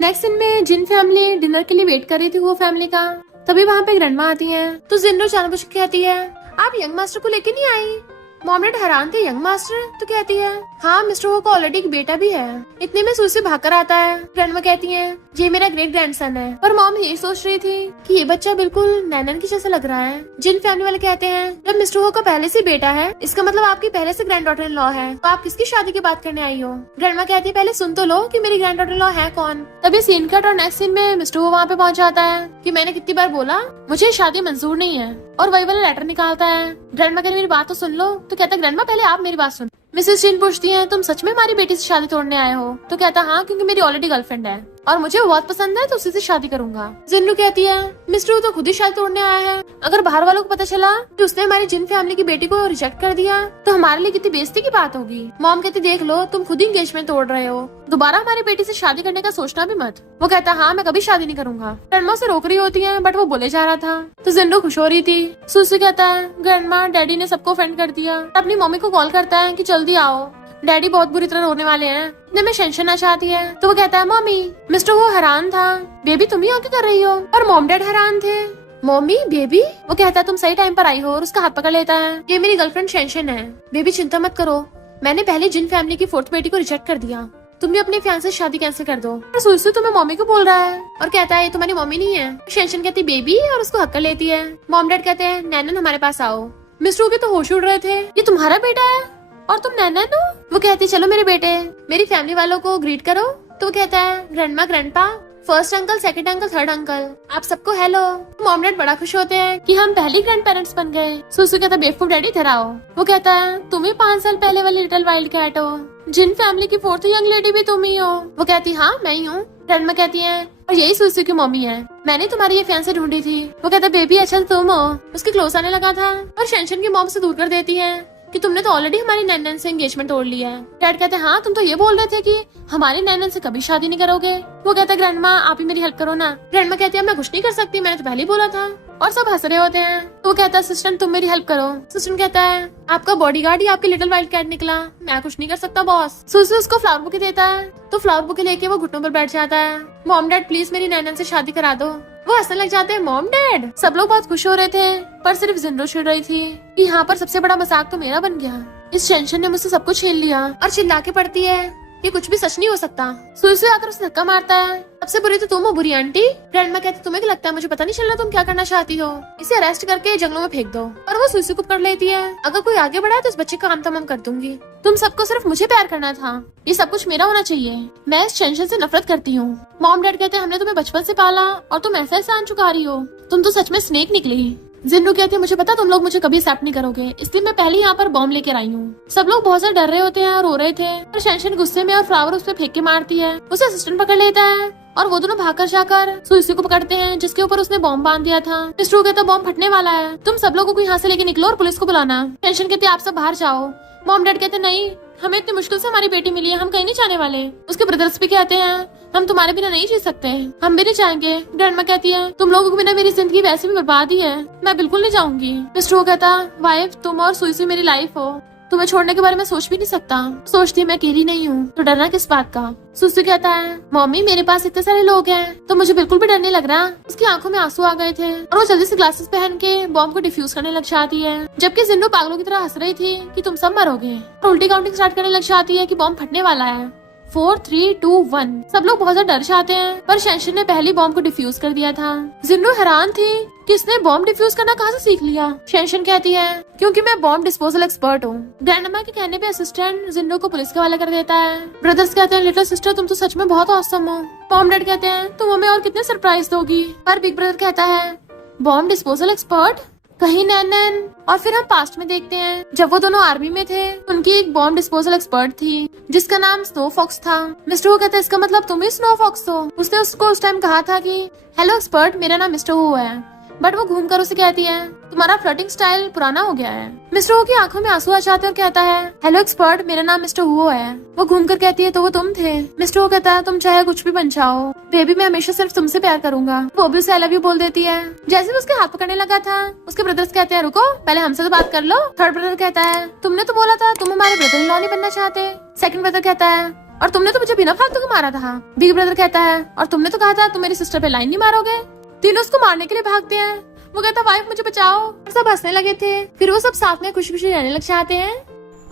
नेक्स्ट सीन में जिन फैमिली डिनर के लिए वेट कर रही थी वो फैमिली का। तभी वहाँ पे ग्रैंडमा आती है तो जिन्नो जानबूझ के कहती है आप यंग मास्टर को लेके नहीं आई। मॉमलेट हैरान थे यंग मास्टर। तो कहती है हाँ मिस्टर हो का ऑलरेडी एक बेटा भी है। इतने में सूसी भागकर आता है। ग्रैंडमा कहती है ये मेरा ग्रेट ग्रैंडसन है। पर मॉम ये सोच रही थी कि ये बच्चा बिल्कुल नैनन की जैसा लग रहा है। जिन फैमिली वाले कहते हैं जब मिस्टर हो का पहले से बेटा है इसका मतलब आपकी पहले से ग्रैंड डॉटर इन लॉ है, तो आप किसकी शादी की बात करने आई हो। ग्रैंडमा कहती है पहले सुन तो लो कि मेरी ग्रैंड डॉटर इन लॉ है कौन। तभी सीन कट और नेक्स्ट सीन में मिस्टर हो वहाँ पे पहुँच जाता है कि मैंने कितनी बार बोला मुझे शादी मंजूर नहीं है, और वही वाला लेटर निकालता है। ग्रैंडमा कहती मेरी बात तो सुन लो। तो कहता है ग्रैंडमा पहले आप मेरी बात सुन। मिसेस चिन पूछती है तुम सच में हमारी बेटी से शादी तोड़ने आए हो। तो कहता हाँ क्योंकि मेरी ऑलरेडी गर्लफ्रेंड है और मुझे वो बहुत पसंद है तो उसी से शादी करूंगा। जिन्नू कहती है मिस्टर तो खुद ही शादी तोड़ने आया है, अगर बाहर वालों को पता चला कि उसने हमारी जिन फैमिली की बेटी को रिजेक्ट कर दिया तो हमारे लिए कितनी बेइज्जती की बात होगी। मॉम कहती देख लो तुम खुद ही एंगेजमेंट तोड़ रहे हो, दोबारा हमारी बेटी से शादी करने का सोचना भी मत। वो कहता हाँ मैं कभी शादी नहीं करूंगा। ग्रैंडमा से रोक रही होती है बट वो बोले जा रहा था तो जिन्नू खुश हो रही थी। सुसी कहता है ग्रैंडमा डैडी ने सबको ऑफेंड कर दिया। अपनी मम्मी को कॉल करता है कि जल्दी आओ, डैडी बहुत बुरी तरह रोने वाले हैं। इतने में शेंशन आ जाती है तो वो कहता है मम्मी। मिस्टर वो हैरान था बेबी तुम यहाँ क्या कर रही हो, और मॉम डैड हैरान थे मम्मी बेबी। वो कहता है तुम सही टाइम पर आई हो और उसका हाथ पकड़ लेता है ये मेरी गर्लफ्रेंड शेंशन है। बेबी चिंता मत करो, मैंने पहले जिन फैमिली की फोर्थ बेटी को रिजेक्ट कर दिया, तुम भी अपने फैन से शादी कैंसिल कर दो। सुसु तुम्हें मम्मी को बोल रहा है और कहता है ये तुम्हारी मम्मी नहीं है। शेंशन कहती बेबी और उसको हक कर लेती है। मॉम डैड कहते हैं नैनन हमारे पास आओ। मिस्टर के तो होश उड़ रहे थे, ये तुम्हारा बेटा है और तुम नैनन हो। वो कहती चलो मेरे बेटे मेरी फैमिली वालों को ग्रीट करो। तो वो कहता है grandma grandpa first uncle second uncle third uncle आप सबको हेलो। मॉम डैड बड़ा खुश होते हैं कि हम पहले ग्रैंड पेरेंट्स बन गए। सुसु कहता बेवकूफ डैडी इधर आओ। वो कहता है तुम ही 5 साल पहले वाली लिटिल वाइल्ड कैट हो, जिन फैमिली की फोर्थ यंग लेडी भी तुम ही हो। वो कहती हाँ मैं ही हूँ। ग्रैंडमा कहती है और यही सुसु की मम्मी है, मैंने तुम्हारी ये फैंसे ढूंढी थी। वो कहता बेबी अच्छा तुम हो। उसके क्लोज आने लगा था और शेंशन की मॉम से दूर कर देती है कि तुमने तो ऑलरेडी हमारी नैनन से एंगेजमेंट तोड़ लिया है। डैड कहते हैं हाँ तुम तो ये बोल रहे थे कि हमारी नैनन से कभी शादी नहीं करोगे। वो कहता है ग्रैंडमा आप ही मेरी हेल्प करो ना। ग्रैंडमा कहती है मैं कुछ नहीं कर सकती, मैंने तो पहले ही बोला था। और सब हंस रहे होते हैं। तो वो कहता है सिस्टर तुम मेरी हेल्प करो। सिस्टर कहता है आपका बॉडीगार्ड ही आपकी लिटिल वाइल्ड कैट निकला, मैं कुछ नहीं कर सकता बॉस। सुसु उसको फ्लावर बुके देता है तो फ्लावर बुके लेके वो घुटनों पर बैठ जाता है। मॉम डैड प्लीज मेरी नैनन से शादी करा दो। वो हंसने लग जाते हैं मॉम डैड। सब लोग बहुत खुश हो रहे थे पर सिर्फ जिन्नो चिढ़ रही थी कि यहाँ पर सबसे बड़ा मजाक तो मेरा बन गया, इस टेंशन ने मुझसे सब कुछ छीन लिया। और चिल्ला के पड़ती है ये कुछ भी सच नहीं हो सकता। सुई आकर उसे धक्का मारता है। सबसे बुरी तो तुम हो बुरी आंटी। ग्रैंडमा कहती तुम्हें क्या लगता है मुझे पता नहीं चल रहा तुम क्या करना चाहती हो, इसे अरेस्ट करके जंगलों में फेंक दो। और वो सुई को पकड़ लेती है। अगर कोई आगे बढ़ा तो इस बच्चे का काम तमाम कर दूंगी। तुम सबको सिर्फ मुझे प्यार करना था, ये सब कुछ मेरा होना चाहिए। मैं इस टेंशन से नफरत करती हूँ। मॉम डैड कहते हैं हमने तुम्हें बचपन से पाला और तुम ऐसा एहसान चुका रही हो, तुम तो सच में स्नेक निकली। जिन्नू कहती है मुझे पता तुम लोग मुझे कभी एक्सेप्ट नहीं करोगे, इसलिए मैं पहले यहाँ पर बॉम्ब लेकर आई हूँ। सब लोग बहुत ज्यादा डर रहे होते हैं और रो रहे थे। और शेनशन गुस्से में और फ्लावर उस पर फेंक के मारती है। उसे असिस्टेंट पकड़ लेता है और वो दोनों भागकर जाकर सुई को पकड़ते हैं जिसके ऊपर उसने बॉम्ब बांध दिया था। मिस्टर कहता है बॉम्ब फटने वाला है, तुम सब लोगों को यहाँ से लेके निकलो और पुलिस को बुलाना। शेनशन कहते आप सब बाहर जाओ। मॉम डैड कहते नहीं, हमें इतनी मुश्किल से हमारी बेटी मिली है, हम कहीं नहीं जाने वाले। उसके ब्रदर्स भी कहते हैं हम तुम्हारे बिना नहीं जी सकते, हम भी नहीं जाएंगे। ग्रैंडमा कहती है तुम लोगों के बिना मेरी जिंदगी वैसे भी बर्बाद ही है, मैं बिल्कुल नहीं जाऊंगी। मिस्टर कहता वाइफ तुम और सुई मेरी लाइफ हो, तुम्हें छोड़ने के बारे में सोच भी नहीं सकता। सोचती है मैं अकेली नहीं हूँ तो डरना किस बात का। सुई कहता है मम्मी मेरे पास इतने सारे लोग हैं तो मुझे बिल्कुल भी डर नहीं लग रहा। उसकी आंखों में आंसू आ गए थे और वो जल्दी से ग्लासेस पहन के बॉम्ब को डिफ्यूज करने लग जाती है। जबकि जिन्नू पागलों की तरह हंस रही थी कि तुम सब मरोगे और उल्टी काउंटिंग स्टार्ट करने लग जाती है कि बॉम्ब फटने वाला है। 4, 3, 2, 1 सब लोग बहुत ज्यादा डर जाते हैं पर शेनशन ने पहली बॉम्ब को डिफ्यूज कर दिया था। जिन्नू हैरान थी कि इसने बॉम्ब डिफ्यूज करना कहाँ से सीख लिया। शेनशन कहती है क्योंकि मैं बॉम्ब डिस्पोजल एक्सपर्ट हूँ। ग्रैंडमा के कहने पे असिस्टेंट जिन्नू को पुलिस के हवाले कर देता है। ब्रदर्स कहते हैं लिटिल सिस्टर तुम तो सच में बहुत ऑसम हो। मॉम डैड कहते हैं तुम हमें और कितने सरप्राइज दोगी। पर बिग ब्रदर कहता है बॉम्ब डिस्पोजल एक्सपर्ट कहीं नैन। और फिर हम पास्ट में देखते हैं जब वो दोनों आर्मी में थे उनकी एक बॉम्ब डिस्पोजल एक्सपर्ट थी जिसका नाम स्नो फॉक्स था। मिस्टर वो कहता है इसका मतलब तुम ही स्नो फॉक्स हो। उसने उसको उस टाइम कहा था कि हेलो एक्सपर्ट मेरा नाम मिस्टर वो है, बट वो घूमकर उसे कहती है तुम्हारा फ्लर्टिंग स्टाइल पुराना हो गया है। मिस्टर वो की आंखों में आंसू आ जाते हैं और कहता है हेलो एक्सपर्ट मेरा नाम मिस्टर वो है। वो घूमकर कहती है तो वो तुम थे। मिस्टर वो कहता है तुम चाहे कुछ भी बन जाओ बेबी मैं हमेशा सिर्फ तुमसे प्यार करूंगा। वो भी उसे आई लव यू बोल देती है। जैसे वो उसके हाथ पकड़ने लगा था उसके ब्रदर्स कहते हैं रुको पहले हमसे तो बात कर लो। थर्ड ब्रदर कहता है तुमने तो बोला था तुम हमारे ब्रदर इन लॉ नहीं बनना चाहते। सेकंड ब्रदर कहता है और तुमने तो मुझे बिना फालतू को मारा था। बिग ब्रदर कहता है और तुमने तो कहा था तुम मेरी सिस्टर पे लाइन नहीं मारोगे। तीनों उसको मारने के लिए भागते हैं। वो कहता वाइफ मुझे बचाओ। सब हंसने लगे थे। फिर वो सब साथ में खुशी खुशी रहने लग जाते हैं।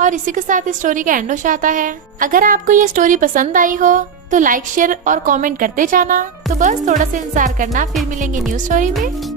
और इसी के साथ इस स्टोरी का एंड हो जाता है। अगर आपको ये स्टोरी पसंद आई हो तो लाइक शेयर और कमेंट करते जाना। तो बस थोड़ा सा इंतजार करना, फिर मिलेंगे न्यू स्टोरी में।